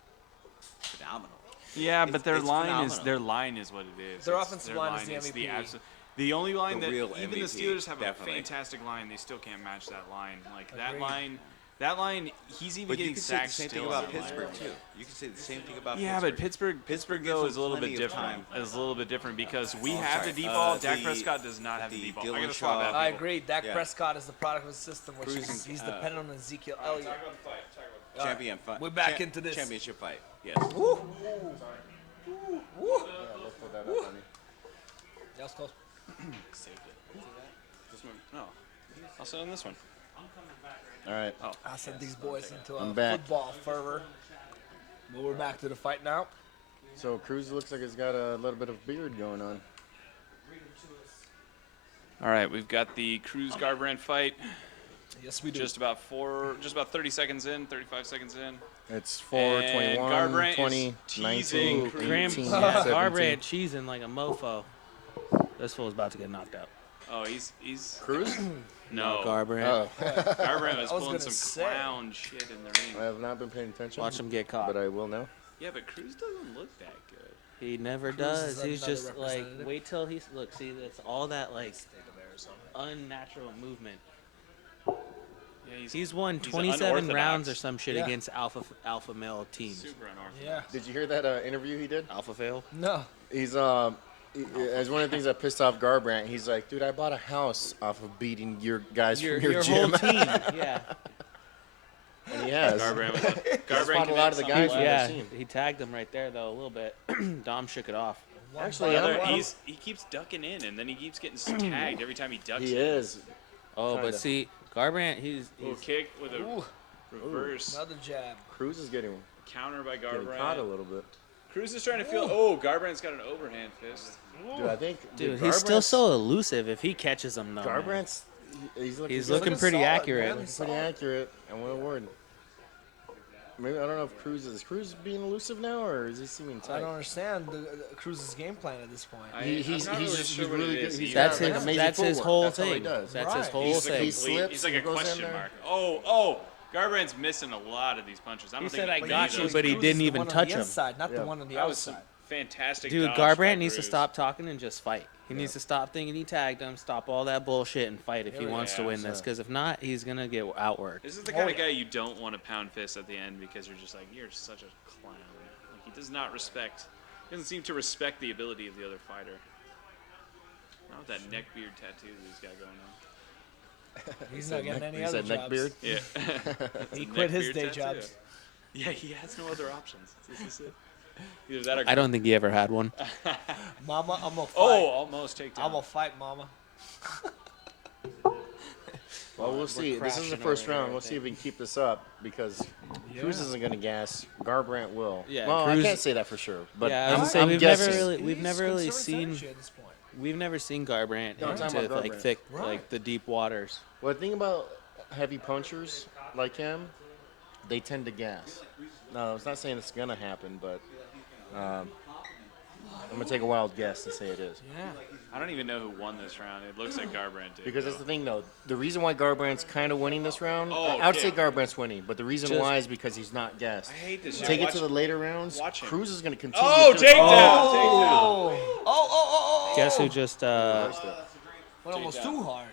phenomenal. Yeah, but It's phenomenal. their line is what it is. Their It's- offensive their line is the is MVP. The only line The that real even the MVP, Steelers have definitely. a fantastic line, they still can't match that line. Like Agreed. that line, he's even But you getting can say the sacked same still thing on about that line. Pittsburgh too. You can say the same thing about Yeah, but Pittsburgh Pittsburgh though gives is a little them bit plenty of different. time. Is a little bit different because we Oh, have sorry. the deep ball. Dak the- Prescott does not have the the deep ball. I gotta swap Dillashaw- out. I people. agree. Dak Yeah. Prescott is the product of the system, which Cruz is, and, he's dependent on Ezekiel Elliott. champion fight. We're back into this. Championship fight. Yes. Woo! Yeah, let's put that up on me. That was close. Saved it. This one? No. I'll sit on this one. All right. Oh. I sent these boys into a I'm back. football fervor. But we're back to the fight now. So Cruz looks like he's got a little bit of beard going on. All right, we've got the Cruz Garbrandt fight. Yes, we do. Just about 30 seconds in, 35 seconds in. It's 4, And 21, Garbrandt 20, is teasing 19, Cruz. 18, Yeah, 17. Garbrandt cheesing like a mofo. This fool's about to get knocked out. Oh, he's Cruz? no. Garbrandt. Oh, Garbrandt was I was pulling gonna some say. clown shit in the I ring. have not been paying attention. Watch him get caught. But I will now. Yeah, but Cruz doesn't look that good. He never Cruz is does. He's another just like, representative. wait till he's look. See, that's all that like State of Arizona. unnatural movement. Yeah, He's won he's 27 rounds unorthodox. or some shit Yeah. against alpha male teams. Super unorthodox. Yeah. Did you hear that interview he did? Alpha fail. No. He's as one of the things that pissed off Garbrandt, he's like, dude, I bought a house off of beating your guys Your from your whole gym. team. Yeah. And he has. Garbrandt was fought Garbrandt a lot of the guys from Yeah. the team. He tagged him right there though a little bit. Dom shook it off. Actually, The I'm- other, I'm- he keeps ducking in, and then he keeps getting tagged every time he ducks he in. is. Oh, Kinda. but see, Garbrandt, he's Little kick with a Ooh. reverse Another jab. Cruz is getting counter by caught a Garbrandt. little bit. Cruz is trying to feel. Oh, Garbrandt's got an overhand fist. Dude, I think dude. He's still Garbrandt's- so elusive. If he catches him, though, man. Garbrandt's he's looking, He's good. looking pretty solid, accurate. man. He's pretty accurate. I want a word. Maybe I don't know if Cruz is Cruz being elusive now, or is he seeming I tight? don't understand the Cruz's game plan at this point. He's I'm not really just sure he's what really it good. is. He's That's got, like, his. amazing That's his footwork. whole That's all he thing. does. That's his Right. whole He's, thing. He slips, he's like he a goes in question there. mark. Oh, Garbrandt's missing a lot of these punches. I don't He think said, "I can got do you," those. but he Cruz didn't is the even one on touch the him. inside, not the Yeah. one on the That was some outside. fantastic. Dude, dodge by Garbrandt needs to Cruz. stop talking and just fight. He needs to stop thinking he tagged him, stop all that bullshit, and fight if he Yeah, wants to yeah, win this. Because if not, he's gonna get outworked. This is the kind of guy you don't want to pound fist at the end because you're just like, you're such a clown. Like, he does not respect. He doesn't seem to respect the ability of the other fighter. Not with that neck beard tattoo that he's got going on. He's not getting any He other said jobs. neck beard. Yeah. He quit his day tattoo. jobs. Yeah, he has no other options. This is it. Either that or I don't think he ever had one. Mama, I'm gonna fight. Oh, almost takedown. I'm gonna fight, Mama. Well, we'll see. This is the crashing first over here, round. I We'll see think. if we can keep this up because Cruz isn't going to gas. Garbrandt will. Yeah, well, Cruz- I can't say that for sure, but yeah, I was I'm, gonna say I'm we've guessing. never really He's seen conservative energy at this point. we've never seen Garbrandt No, I'm talking into about like Garbrandt. thick Right. like the deep waters. Well, the thing about heavy punchers like him, they tend to gas. No, it's not saying it's going to happen, but I'm going to take a wild guess and say it is. Yeah. I don't even know who won this round. It looks like Garbrandt did. Because that's the thing, though. The reason why Garbrandt's kind of winning this round, Oh, I would say okay. Garbrandt's winning, but the reason Just- why is because he's not gassed. I hate this shit. Take it Watch- to the later rounds. watch him. Cruz is going to continue. Oh, to takedown! Oh. Guess who just Reversed it. Went almost too hard.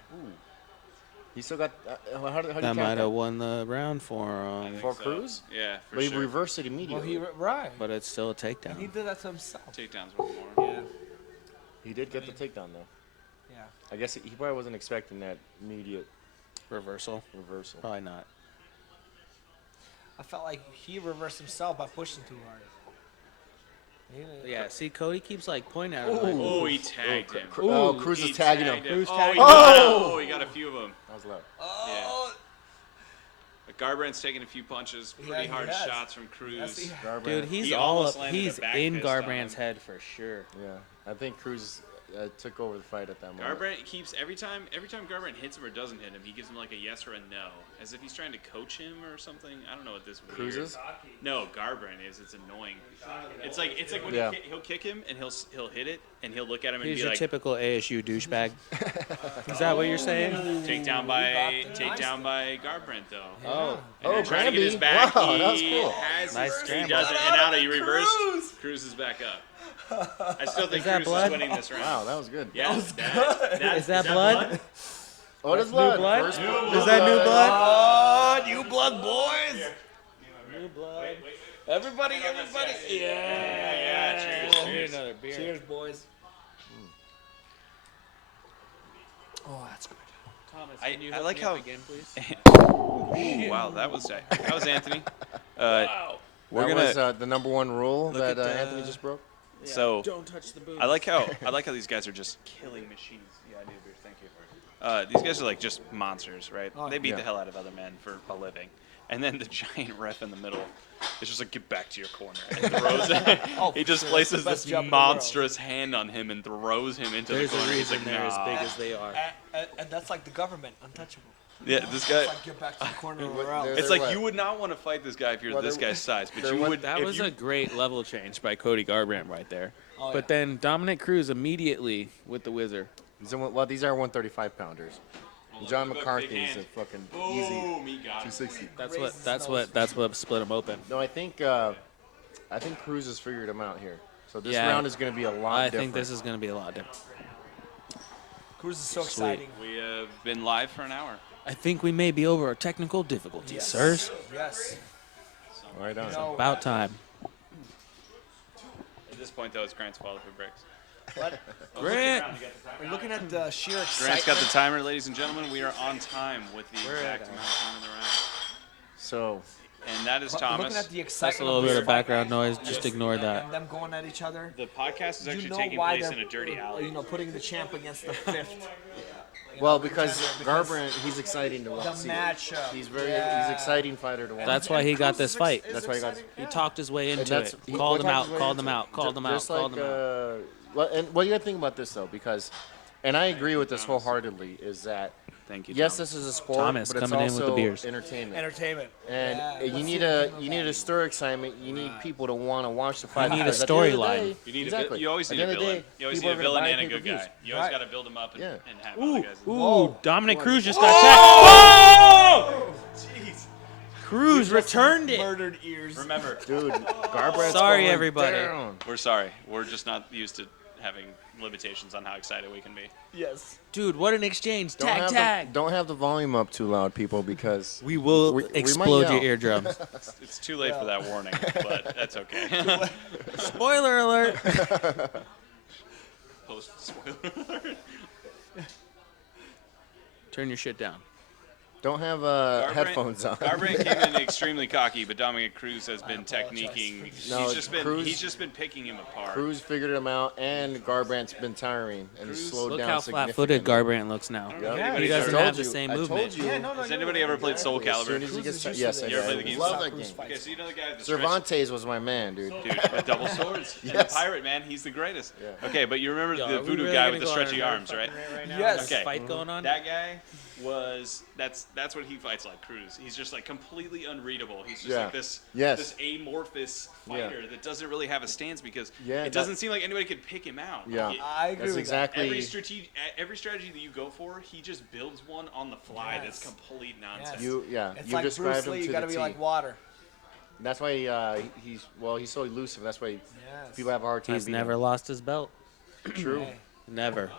He still got. How do you that count might that? have won the round for I him, think For so. Cruz? Yeah, for But he sure. reversed it Well, immediately. right. but it's still a He takedown. did that to himself. Takedowns were more. Yeah. He did get the takedown, though. Yeah. I guess he probably wasn't expecting that immediate Reversal? reversal. Probably not. I felt like he reversed himself by pushing too hard. Yeah, see, Cody keeps like pointing at him. Like, Oh, he tagged him. Cruz He is tagging him. tagged him. Cruz Oh, tagged he him. got him. Oh, he got a few of them. That was loud. Oh. But Garbrandt's taking a few punches, Yeah, pretty he hard has. shots from Cruz. That's- Garbrandt. dude, he's He all almost up. landed a He's back in fist on Garbrandt's him. head for sure. Yeah, I think Cruz took over the fight at that moment. Garbrandt keeps every time Garbrandt hits him or doesn't hit him, he gives him like a yes or a no, as if he's trying to coach him or something. I don't know what this Cruz weird. is? No, Garbrandt is. It's annoying. It's like when Yeah. he'll kick him and he'll hit it and he'll look at him and He's be your like, typical ASU douchebag. Is that what you're saying? takedown by Garbrandt though. Oh, And they're trying to get his Gramby. back. Wow, that was he cool. has Nice he scramble. does it, and out he reversed. Cruz is back up. I still think Is that Cruz blood? is winning this round. Wow, that was good. Yeah, Is that blood? Oh, that's blood. blood? First Is that new blood? Oh, new blood, boys. New blood. Everybody. Yeah, cheers. I need another beer. Cheers, boys. Oh, that's good. Thomas, I- can you I hook like me how- up again, please? Ooh, wow, that was Anthony. Wow. We're That gonna. was the number one rule Look that at the- Anthony just broke. So Don't touch the booze. I like how these guys are just killing machines. Yeah, I need a beer. Thank you. These guys are like just monsters, right? Oh, They beat yeah. the hell out of other men for a living, and then the giant ref in the middle is just like, get back to your corner, and throws it. Oh, He just sure. places Best this jump in the world. monstrous hand on him and throws him into There's the corner. a He's reason like, they're as nah. big as they are. And that's like the government, untouchable. Yeah, this guy. It's like get back to the corner or else. They're It's like what? you would not want to fight this guy if you're Well, this they're- guy's size, but they're you what- would. That if was you, a great level change by Cody Garbrandt right there. Oh, But then Dominick Cruz immediately with the whizzer. Well, these are 135 pounders. John look, McCarthy big is a hand. fucking Boom, easy he got him. 260. That's what split him open. No, I think Cruz has figured him out here. So this Yeah. round is going to be a lot I different. think this is going to be a lot different. Cruz is so Sweet. exciting. We have been live for an hour. I think we may be over our technical difficulties, sirs. Yes. Right on. No, About time. At this point, though, it's Grant's fault if it breaks. what? Grant! We're looking at the sheer Grant's excitement. got the timer, ladies and gentlemen. We are on time with the We're exact at amount of time in the round. So And that is We're Thomas. looking at the That's excitement. a little of bit this of fight background noise. Just ignore that. and them going at each other. The podcast is actually You know taking why place they're, in a dirty alley. You know, putting the champ against the fifth. well, because Because Garbrandt, he's exciting to watch. the matchup. He's he's Yeah. exciting fighter to watch. That's why he got this fight. That's why he got. He talked his way And into it. he- Called what him type out. of way Called into him it? out. Called him out. Just Called like, him out. well, and what you got to think about this though, because, and I agree with this wholeheartedly, is that Thank you, yes, Thomas. this is a sport, Thomas but it's coming in with the also beers. entertainment. Entertainment. And Yeah, you let's need see to if stir excitement. You need people to want to watch the fight. need a because at the end of the storyline. day- You need exactly. you always At need the a end of the villain. day, You always people need a are gonna villain buy and a good pay-per-views. guy. You always Right. got to build them up and, Yeah. and have Ooh, other guys. ooh, Dominick Cruz just got tagged. Whoa! Cruz returned it. Murdered ears. Remember, Dude, Garbrandt's Sorry, going everybody. down. we're sorry. We're just not used to having limitations on how excited we can be. Yes. Dude, what an exchange. Don't Tag, have tag. don't have the volume up too loud, people, because We will we might explode your yell. eardrums. It's too late for that warning, but that's okay. Spoiler alert. Post spoiler alert. Turn your shit down. don't have headphones on. Garbrandt came in extremely cocky, but Dominick Cruz has been apologize techniquing. No, Cruz- He's just been picking him apart. Cruz figured him out, and Garbrandt's been tiring and Cruz- slowed Look down how flat-footed significantly. Garbrandt looks now. Yep. Yeah, He Anybody's doesn't ever- have the same I told movement. you. Yeah, no, Has anybody ever played Soul As soon Calibur? as he Cruz gets is tired, used yes, to I that. You ever did. play the game? Love Stop that Cruz game. fights. Okay, so you know the guy with the Cervantes was my man, dude. Dude, with double swords. And the Yes. pirate, man, he's the greatest. Yeah. Okay, but you remember Yo, the are we voodoo really guy gonna with the go on stretchy another arms, fucking right? rant now? Yes. There's Okay. a fight going on. That guy that's what he fights like, Cruz. He's just like completely unreadable. He's just Yeah. like this Yes. this amorphous Yeah. fighter that doesn't really have a stance because Yeah, it doesn't seem like anybody could pick him out. Yeah. Like, I agree That's with exactly. every strategy that you go for, he just builds one on the fly that's Yes. complete nonsense. Yes. It's You like described Bruce Lee. him You to gotta the be T. like water. That's why he's so elusive. That's why Yes. people have a hard time. He's beating never him. lost his belt. True. Hey. Never.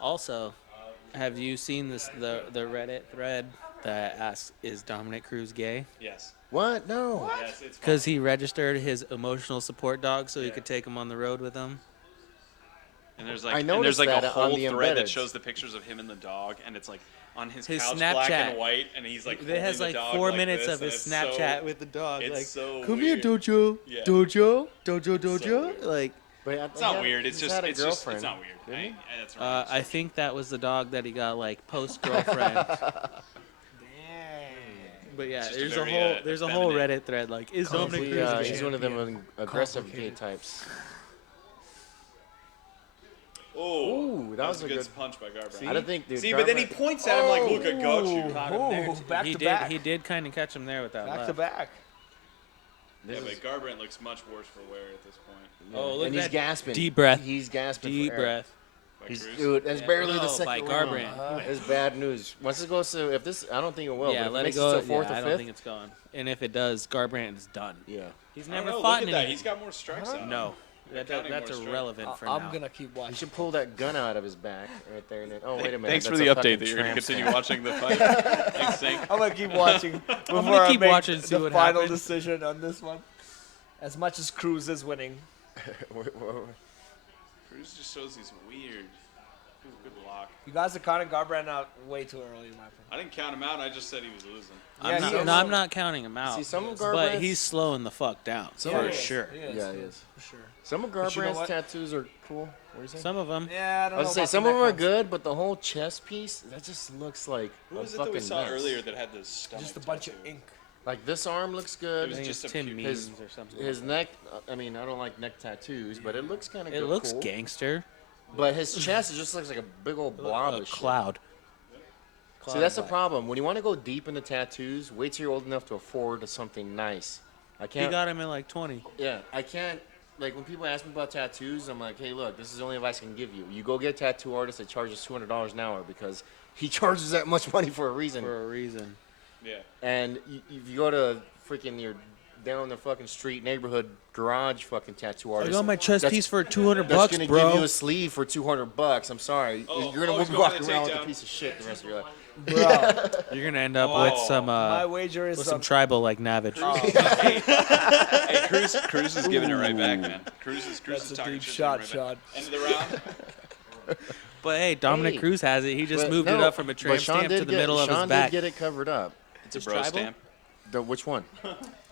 Also, have you seen the Reddit thread that asks, "Is Dominick Cruz gay?" Yes. What? No. Yes, it's Because he registered his emotional support dog so he could take him on the road with him. And there's I like noticed a that on whole the thread that embeddeds. shows the pictures of him and the dog, and it's like on his His couch, black Snapchat. and white, and he's like It has holding the like dog 4 like minutes this, of and his it's Snapchat so, with the dog. it's Like, so come weird. here, Dojo. Yeah. Dojo. Dojo. So weird. Like, But It's not weird. It's just it's girlfriend. not weird. didn't he? That's right. I think that was the dog that he got like post girlfriend. But yeah, It's just a there's a very, whole there's a whole effeminate- Reddit thread like, is Dominick Cruz a He's gay? one of them aggressive gay Complicated. types. Oh, Ooh, that was a good. punch by Garbrandt. I don't think, dude. See, but then he Garbrandt- points at him like, "Look, I got you." Caught him there, Ooh, too. back he to did, back. He did kind of catch him there with that Back left. to back. Yeah, This but is- Garbrandt looks much worse for wear at this point. Oh, look and at he's that gasping. deep breath. He's gasping. Deep for air. breath. By He's, Cruz. dude, that's barely the No, second by round. Garbrandt. It's bad news. Once it goes to, if this, I don't think it will. Yeah, but if let it it makes go. to fourth Yeah, or I don't fifth, think it's going. And if it does, Garbrandt is done. yeah. He's I don't never know, fought look in at that. any. He's got more strikes on him. No. That's irrelevant for I'm now. gonna keep He watching. should pull that gun out of his back right there. And then, oh, wait a minute. Thanks for that's the a update fucking that you're going to tramp continue stamp. watching the fight. Thanks, Senk. I'm gonna keep watching before gonna I keep make watching and see the what final happens. decision on this one. As much as Cruz is winning, Cruz just shows he's weird. Good block. you guys are counting Garbrandt out way too early, in my opinion. I didn't count him out. I just said he was losing. Yeah, he is. I'm not counting him out. See, some of but Garbrandt's- he's slowing the fuck down Yeah, for he is. sure. He is. Yeah, he is. For sure. Some of But you know Garbrandt's what? tattoos are cool. What are you saying? Some of them. Yeah, I don't I know. was say about some the of them are neck ones. good, but the whole chest piece that just looks like Who a was it that fucking we saw mess. earlier that had the stomach Just a bunch of tattoo? ink. Like this arm looks It good. was I think just it's a Tim puke. Means or something. His neck. I mean, I don't like neck tattoos, but it looks kind of. It looks cool. gangster. But his chest it just looks like a big old blob A of shit. cloud. See, that's the problem. When you want to go deep into tattoos, wait till you're old enough to afford something nice. I He can't. got him in like 20. Yeah, I can't. Like when people ask me about tattoos, I'm like, hey, look, this is the only advice I can give you. You go get a tattoo artist that charges $200 an hour because he charges that much money for a reason. For a reason. Yeah. And if you go to freaking your down the fucking street neighborhood garage fucking tattoo I artist, got my chest that's- piece for 200 that's bucks, gonna bro. give you a sleeve for $200. I'm sorry, Oh, you're gonna he's going walk to around with takedown. a piece of shit the rest of your life. Bro, You're gonna end up with Oh. some my wager is with some tribal like Navage. Hey, Cruz is giving it right back, man. Cruz is That's a talking deep shit shot, right Sean. back. End of the round. But hey, Dominic Hey. Cruz has it. He just But moved it no, up from a but tramp Sean stamp to did the get- middle of Sean his back. did get it covered up. It's a His bro tribal? stamp. Which one?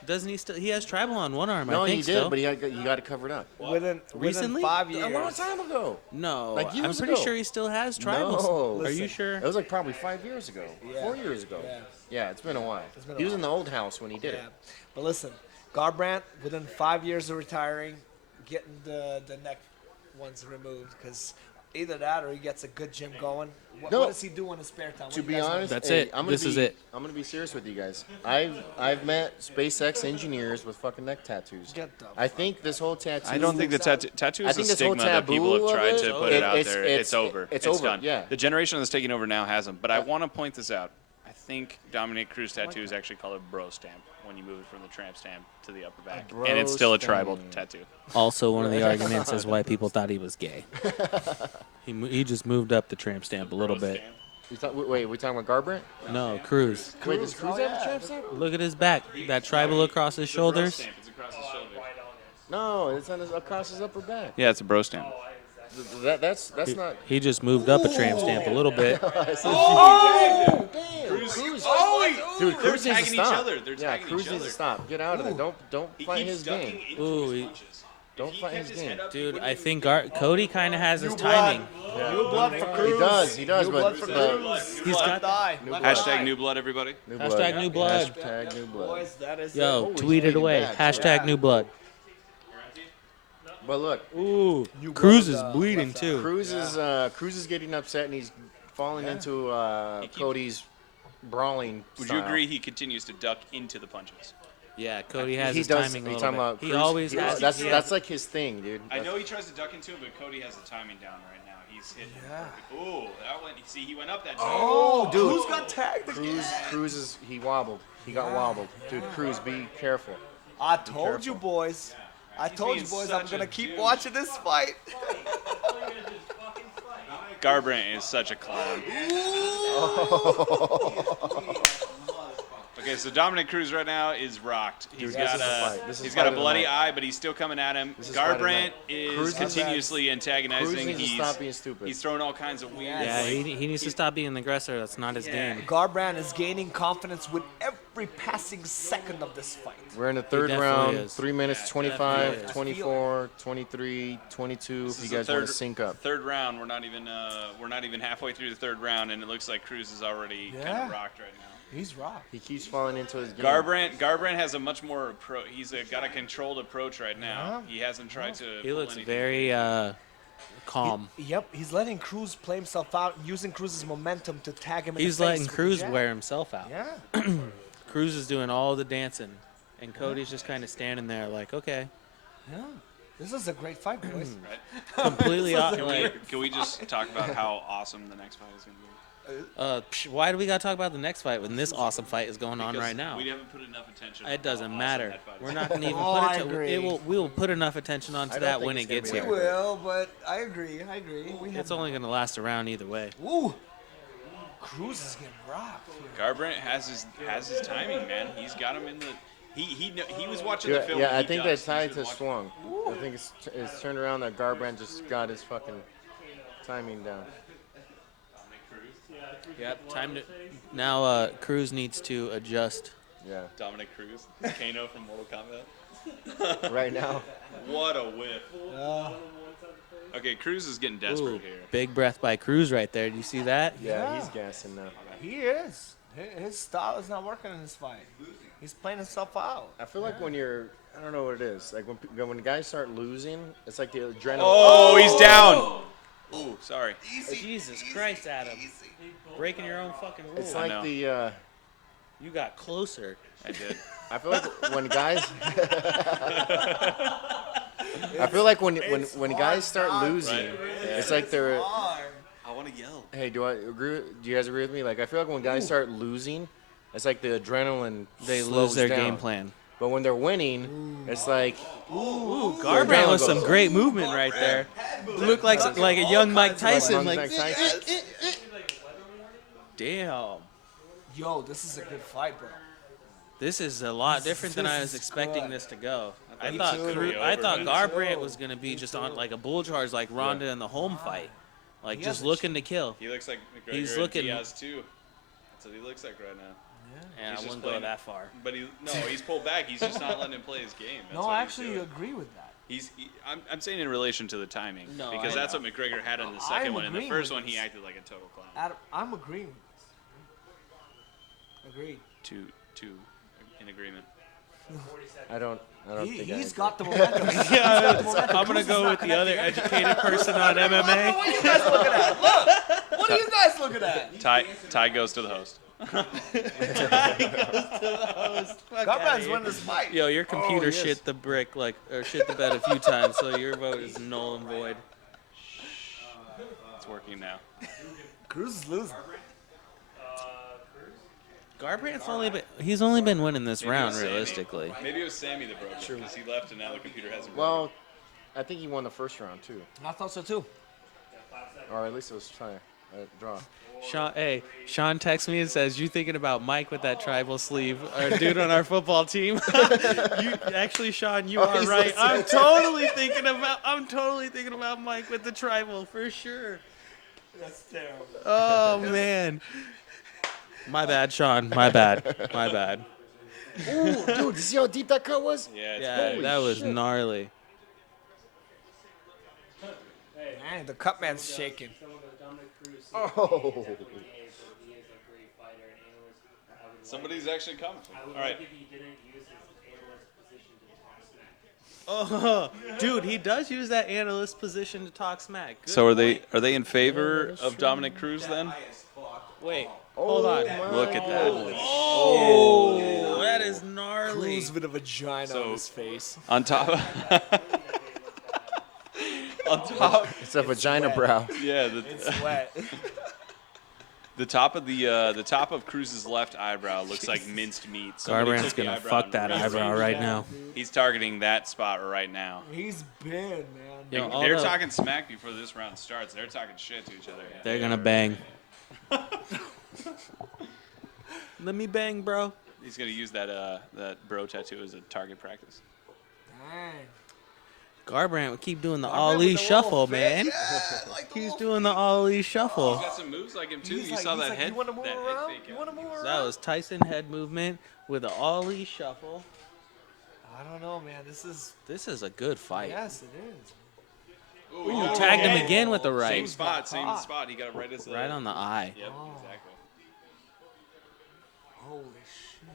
Doesn't he still? He has tribal on one arm. No, I think he did, still. but he got it covered up. within Recently? 5 A years. long time ago. No, Like I'm years pretty ago. sure he still has tribals. No. Are you Listen. sure? It was like probably 5 years ago, Yeah. 4 years ago. Yeah. Yeah, it's been a while. been a He was while. in the old house when he did Yeah. it. But listen, Garbrandt, within 5 years of retiring, getting the neck ones removed because either that or he gets a good gym going. What No. does he do in his spare time? What To do be you guys know? honest, That's hey, it. I'm gonna This be, is it. I'm gonna be serious with you guys. I've met SpaceX engineers with fucking neck tattoos. Get the I think this whole tattoo. I don't think the tattoo I is a think this whole stigma that people taboo have tried of to it, put it out it's- there. it's- It's over. it's over, done. yeah. The generation that's taking over now hasn't. But I want to point this out. I think Dominic Cruz tattoo is actually called a bro stamp when you move it from the tramp stamp to the upper back, bro and it's still a tribal stamp. tattoo. Also, one of the arguments is why people thought he was gay. He just moved up the tramp stamp a little bit. Wait, we talking about Garbrandt? No, Cruz. Wait, does Cruz have a tramp stamp? Look at his back. That tribal across his Bro shoulders. stamp. It's across his shoulder. No, it's on across his upper back. Yeah, it's a bro stamp. That's not. He just moved up a tramp stamp a little bit. Oh, damn! Cruz. Cruz. Oh, Dude, they're Cruz needs to tagging each stop. other. They're Yeah, tagging Cruz each needs to other. stop. Get out of it. Don't He fight keeps his ducking game. into Ooh, his he- punches. Don't If he fight kept his his game. head up, he Dude, wouldn't I even think move. Cody kind of has his New blood. timing. New blood for Cruz. He does, New but blood for Cruz. He's got die. Hashtag new blood, everybody. New Hashtag new blood. Hashtag new blood. Boys, that is Yo, Oh, he's tweet it bleeding away. bad, Hashtag yeah. new blood. But look, Ooh, You Cruz blood is on the bleeding left too. Cruz is getting upset and he's falling into He keeps- Cody's brawling. Would you style. agree he continues to duck into the punches? Yeah, Cody has He his does. timing a You little talking bit. about He Cruz? always has. That's like his thing, dude. I know he tries to duck into it, but Cody has the timing down right now. He's hitting. Yeah. Ooh, that went. See, he went up that. Oh, dude. Cruz got tagged again. Cruz he wobbled. He got wobbled, dude. Cruz, be careful. I told you, boys. I told you, being boys, I'm such gonna a keep douche. watching this fight. Garbrandt is such a clown. Okay, so Dominic Cruz right now is rocked. He's Dude, got this is the fight. This is he's fight got a of the bloody night. eye, but he's still coming at him. This is fight of the Garbrandt night. is Cruz needs- continuously antagonizing. Cruz needs to He's stop being stupid. he's throwing all kinds of weird. Yeah, like, he needs to stop being the aggressor. That's not his game. Garbrandt is gaining confidence with every passing second of this fight. We're in the third definitely round. is. 3 minutes, definitely 25, is. 24, 23, 22. This If is you the guys want to sync up. Third round. We're not even halfway through the third round, and it looks like Cruz is already kind Yeah. of rocked right now. He's rocked. He keeps falling into his game. Garbrandt has a much more got a controlled approach right now. Yeah. He hasn't tried to. He pull looks anything. very calm. Yep, he's letting Cruz play himself out, using Cruz's momentum to tag him in He's the face letting with the Cruz jab. wear himself out. Yeah. Cruz is doing all the dancing, and Cody's just kind of standing there like, okay, Yeah. This is a great fight, boys. Right? completely off. Can we, Like, can we just talk about how awesome the next fight is going to be? Why do we gotta talk about the next fight when this awesome fight is going on Because right now? We haven't put enough attention. on It doesn't how matter. awesome that fight is. We're not gonna even Oh, I put it. agree. We will put enough attention onto I don't that think when it's it gonna gets be We here. that will, but I agree. We have. It's only gonna last a round either way. Ooh. Cruz is getting rocked here. Garbrandt has his timing, man. He's got him in the. He was watching the Yeah, film. yeah, and I he think does. that He tide should has watch it. swung. I think it's turned around that Garbrandt just got his fucking timing down. Yep. Time to now. Cruz needs to adjust. Yeah, Dominick Cruz, Kano from Mortal Kombat. right now. What a whip. Okay, Cruz is getting desperate Ooh, here. big breath by Cruz right there. Do you see that? Yeah, he's gassing now. He is. His style is not working in this fight. He's playing himself out. I feel like when you're, I don't know what it is. Like when guys start losing, it's like the adrenaline. Oh, he's down. Ooh, sorry. Jesus Christ, Adam! Breaking your own fucking rules. It's I like know. the. You got closer. I did. I feel like when guys. I feel like when guys start losing, Right. it's like they're. I want to yell. Hey, do you guys agree with me? Like I feel like when guys start losing, it's like the adrenaline. They slows lose their down. game plan. But when they're winning, it's like. Ooh, Garbrandt with some great movement right there. Looked like a young Mike Tyson. Mike Like, Tyson. damn. Yo, this is a good fight, bro. This is a lot different than I was This is expecting good. this to go. I Me thought too. I thought Me Garbrandt too. was gonna be just on like a bull charge like Ronda in the home fight, like He just has a looking to kill. He looks like McGregor He's and looking- Diaz too. That's what he looks like right now. Yeah, He's I just wouldn't go playing- that far. But he's pulled back. He's just not letting him play his game. That's No, what I he's actually doing. agree with that. I'm saying in relation to the timing No, because I that's know. what McGregor had in the second I'm one. In the agreeing first with one, he this. acted like a total clown. Adam, I'm agreeing with this. Agreed. Two in agreement. I don't think He's I got the momentum. He's got the momentum. I'm gonna Cruz is go not with the other connecting educated person on MMA. What are you guys looking at? Look! What are you guys looking at? Ty goes to the host. Garbrandt's winning this fight. Yo, your computer yes. shit the shit the bed a few times, so your vote is null and void. It's working now. Cruz is losing. Garbrandt's he's only been winning this Maybe round it was Sammy. realistically. Maybe it was Sammy that broke it because he left and now the computer hasn't. Well, I think he won the first round too, I thought so too. or at least it was trying draw. Sean texts me and says, "You thinking about Mike with that tribal sleeve, our dude on our football team?" Sean, you are he's right. listening. I'm totally thinking about Mike with the tribal for sure. That's terrible. Oh man, my bad, Sean. My bad. Ooh, dude, you see how deep that cut was? Yeah, it's Yeah, big. that was gnarly. Man, the cut man's shaking. Oh, Somebody's actually coming. All right. Oh, dude, he does use that analyst position to talk smack. Good So are point. they in favor of Dominick Cruz then? Wait, hold on. Look at that. Oh, that is gnarly. Cruz with a vagina So- on his face. On top. On top. it's a vagina brow. Yeah. It's wet. The top of Cruz's left eyebrow looks like minced meat. Somebody Garbrandt's took the gonna eyebrow fuck and that raised it. eyebrow right now. He's targeting that spot right now. He's big, man. Yo, They're although- talking smack before this round starts. They're talking shit to each other. They're gonna bang. Let me bang, bro. He's gonna use that bro tattoo as a target practice. Dang. Garbrandt would keep doing the Garbrandt ollie with the little shuffle, fit. man. Yeah, like the He's little doing the ollie shuffle. He's got some moves like him too. He's You like- saw he's that like, head. You want to move that head around? fake You out. want to move around? That was Tyson head movement with the ollie shuffle. I don't know, man. This is. A good fight. Yes, it is. Ooh, tagged him again with the Same right. spot, same caught. spot. He got it right as the Right on the eye. Yep, Oh. exactly. Holy shit.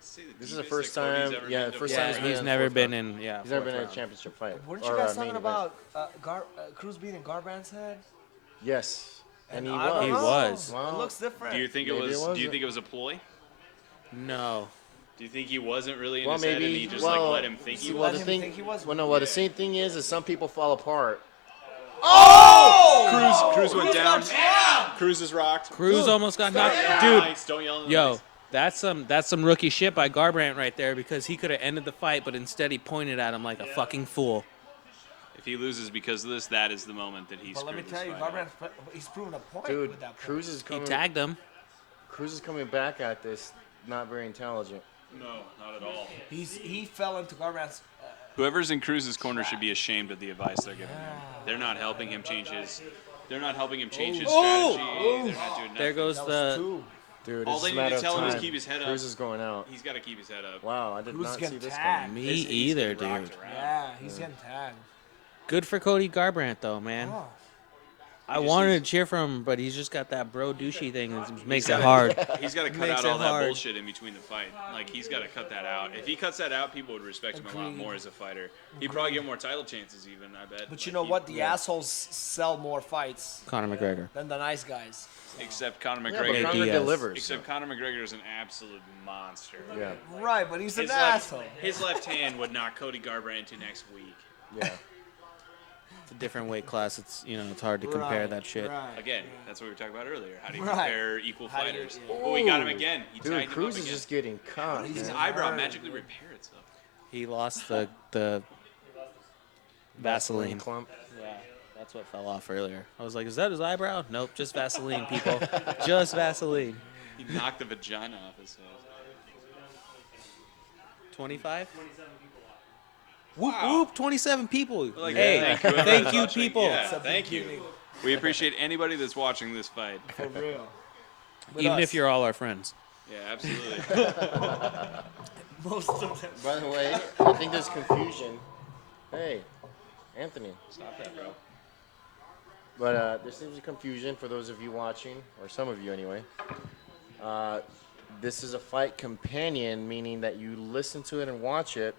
See the This is the deepest first that Cody's time- ever yeah, been to first a time Yeah, he's fight. been he's in never fourth been round. in. He's never been in a fourth round. championship fight. Weren't you or guys a main talking event. about Cruz beating Garbrandt's head? Yes, and he I don't was. He know. was. Wow. It looks different. Do you think Maybe it Do you wasn't. think it was a ploy? No. Do you think he wasn't really in Well, his head and maybe. he just well, like let him think he well, let was? the him thing. think he was? Well, no. Well, the same thing is some people fall apart. Cruz went down. Cruz is rocked. Cruz almost got knocked. Nice. Don't yell in the Yo, face. that's some rookie shit by Garbrandt right there because he could have ended the fight, but instead he pointed at him like a fucking fool. If he loses because of this, that is the moment that he But let me screwed tell you, this fight Garbrandt, he's proven a point Dude, with that. Cruz is He coming. tagged him. Cruz is coming back at this not very intelligent. No, not at all. He fell into Garbrandt's. Whoever's in Cruz's corner should be ashamed of the advice they're giving him. They're not helping him change his. They're not helping him change his strategy. They're not doing nothing. There goes That was the. two. Dude, All it's they a need matter to of tell him is time. keep his head up. Cruz is going out. He's got to keep his head up. Wow, I did Cruz not see getting this tagged. coming. Me He's either, getting rocked dude. around. Yeah, he's getting tagged. Good for Cody Garbrandt though, man. Oh. I wanted to cheer for him, but he's just got that bro douchey thing that makes it gotta- hard. He's got to cut Makes out it all that hard. bullshit in between the fight. Like, he's got to cut that out. If he cuts that out, people would respect him a lot more as a fighter. He'd probably get more title chances even, I bet. But Like, you know what? The assholes sell more fights Conor McGregor. than the nice guys. Except Conor Yeah, but McGregor. Conor Diaz. delivers. Except Conor McGregor is an absolute monster. Yeah, Right, but he's an His asshole. his left hand would knock Cody Garbrandt into next week. yeah. It's a different weight class. It's it's hard to compare that shit. Right. Again, that's what we were talking about earlier. How do you Right. compare equal How do you- fighters? yeah. Oh, we got him again. He Dude, tagged him Cruz up is again. just getting caught. His man. eyebrow magically repaired itself. He lost the Vaseline. Clump. Yeah, that's what fell off earlier. I was like, is that his eyebrow? Nope, just Vaseline, people. Just Vaseline. He knocked the vagina off his head. 25? Whoop, whoop, 27 people. Like, Hey, whoever's thank you, watching. people. Yeah, It's a thank you. beginning. We appreciate anybody that's watching this fight. For real. With Even us. if you're all our friends. Yeah, absolutely. Most of them. By the way, I think there's confusion. Hey, Anthony. Stop that, bro. But there seems to be confusion for those of you watching, or some of you anyway. This is a fight companion, meaning that you listen to it and watch it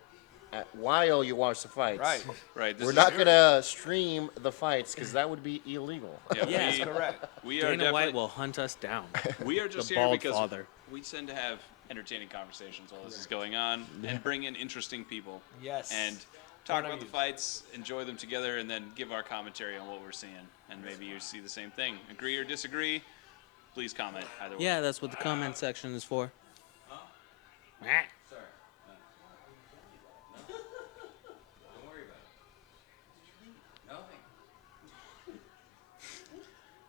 while you watch the fights. Right. Right. This We're is not going to stream the fights because that would be illegal. Yeah, Yes, correct. We are Dana White definitely. will hunt us down. We are just the here bald because father. we tend to have entertaining conversations while this is going on and bring in interesting people. Yes. And talk One of about the you. fights, enjoy them together, and then give our commentary on what we're seeing. And maybe you see the same thing. Agree or disagree? Please comment either way. Yeah, that's what the comment section is for. Don't worry about it. Nothing.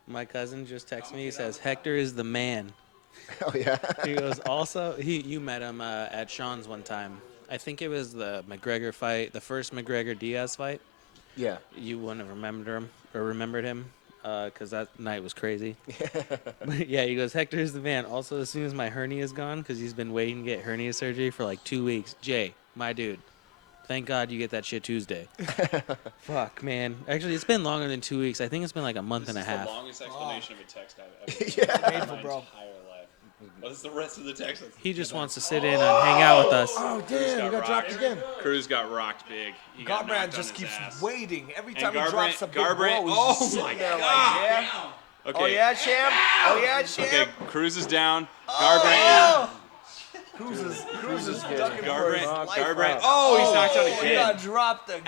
My cousin just texted me. He says, Hector is the man. Oh, yeah? He goes, also, you met him at Sean's one time. I think it was the McGregor fight, the first McGregor-Diaz fight. Yeah. You wouldn't have remembered him because that night was crazy. But yeah, he goes, Hector is the man. Also, as soon as my hernia is gone, because he's been waiting to get hernia surgery for like 2 weeks. Jay, my dude, thank God you get that shit Tuesday. Fuck, man. Actually, it's been longer than 2 weeks. I think it's been like a month This and a is half. the longest explanation of a text I've ever seen in my bro. entire life. What's the rest of the text? He just wants to sit in and hang out with us. Oh, Cruz damn, you got dropped rocked. again. Cruz got rocked big. He got knocked Garbrandt on just his keeps ass. waiting. Every And time he drops a big Garbrandt. blow, Oh he's just my sitting there God. like, yeah. Okay. Oh, yeah, champ? Oh, yeah, champ? Okay, Cruz is down. Garbrandt Cruz is Yeah. ducking for his Garbrandt. life. Garbrandt. Oh, he's knocked out He again. got dropped again.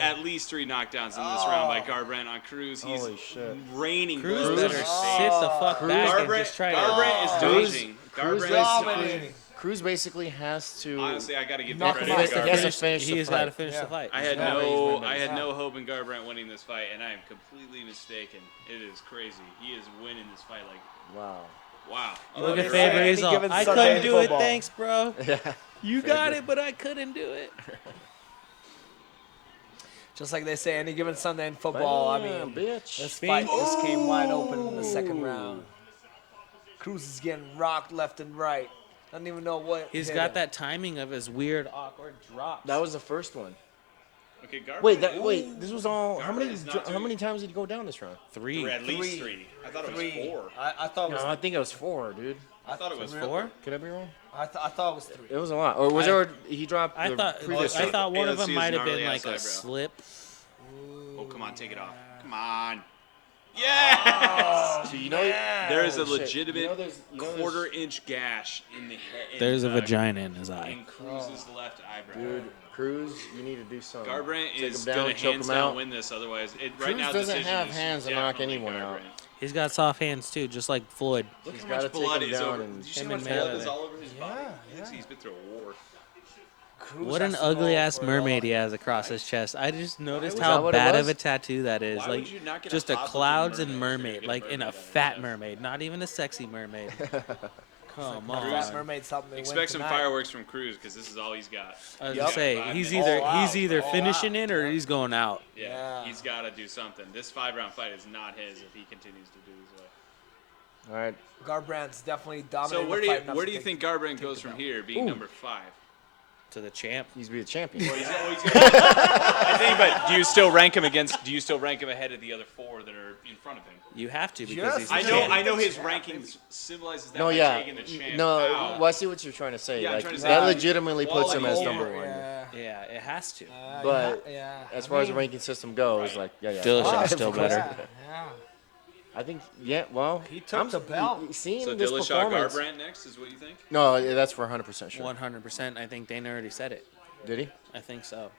At least 3 knockdowns in this round by Garbrandt on Cruz. He's Holy shit. raining Cruz blows better in his sit face. the fuck back and Garbrandt, just try Garbrandt is to... dodging. Cruz Garbrandt is Dominating. dodging. Cruz basically has to. Honestly, I got to give Knock the him credit out. to He has to Garbrandt. finish the He's fight. got to finish Yeah. the fight. I had Yeah. no hope in Garbrandt winning this fight, and I am completely mistaken. It is crazy. He is winning this fight like Wow. wow. Look Yeah. at favorite Any result. given I Sunday couldn't in do it. football. Thanks, bro. Yeah. You got it, but I couldn't do it. Just like they say, any given Sunday in football, I mean, bitch. this fight just came wide open in the second round. Cruz is getting rocked left and right. Doesn't even know what. He's hit got him. that timing of his weird, awkward drops. That was the first one. Okay, Garbrandt. Wait. This was all. How many? Garbrandt is not How doing- many times did he go down this round? 3. At least Three. 3. I thought it was Three. 4. I thought it was. No, I think it was 4, dude. I thought it was Really? 4. Could I be wrong? I thought it was 3. It was a lot. Or was there? He dropped. I the thought previous I one. thought one Hey, of let's them see his might have been gnarly like ass a eyebrow. slip. Oh, come on, take it off. Come on. Yes! So you know, There is a Oh, shit. legitimate You know there's- you know there's- quarter-inch gash in the head. There's a vagina in his eye. In Cruz's left eyebrow. Dude, Cruz, you need to do something. Garbrandt Take is him down, going to choke hands him down out. win this. Otherwise, right Cruz now doesn't decision have is hands to knock definitely anyone out. Garbrandt. He's got soft hands too, just like Floyd. Look He's how gotta much take blood him is down over. and- Did you see Him how much and blood Mayweather. is all over his body? Yeah, He thinks he's been through a war. Cruz What has an to go ugly ass for it mermaid all. he has across his chest. I just noticed was how that what it bad of was? a tattoo that is. Why like would you not get a just a hot-looking clouds and mermaid? mermaid, Get a like in a mermaid on your fat chest. mermaid, not even a sexy mermaid. Come The Fat on. Mermaid something to Expect win some tonight. fireworks from Cruz because this is all he's got. I was Yep. gonna say Five he's minutes. either All he's out. either All finishing out. it or he's going out. Yeah. He's got to do something. This 5-round fight is not his if he continues to do his way. All right. Garbrandt's definitely So dominating where the do you fight enough where to do you take- think Garbrandt take goes the from belt. here, being Ooh. number 5? To the champ. He's be a champion. I think, but do you still rank him ahead of the other 4 that are in front of him? You have to because Yes. he's I the know, champ. I know his rankings symbolizes that No, by yeah. taking the champ No, out. well, I see what you're trying to say. Yeah, I'm like, trying to say, that like, legitimately puts him as quality number over, 1. Yeah. Yeah, it has to. But yeah. As I far as the mean, ranking system goes, like, yeah. Dillashaw's still Of course. better. Yeah. I think, yeah, well. He took the belt. Seeing So this Dillashaw performance. Garbrandt next is what you think? No, that's for 100% sure. 100%. I think Dana already said it. Did he? I think so.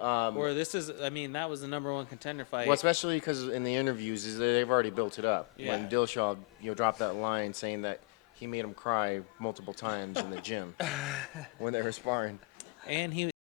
Um, Or this is. I mean, that was the number 1 contender fight. Well, especially because in the interviews, is that they've already built it up. Yeah. When Dillashaw, dropped that line saying that he made him cry multiple times in the gym when they were sparring. And he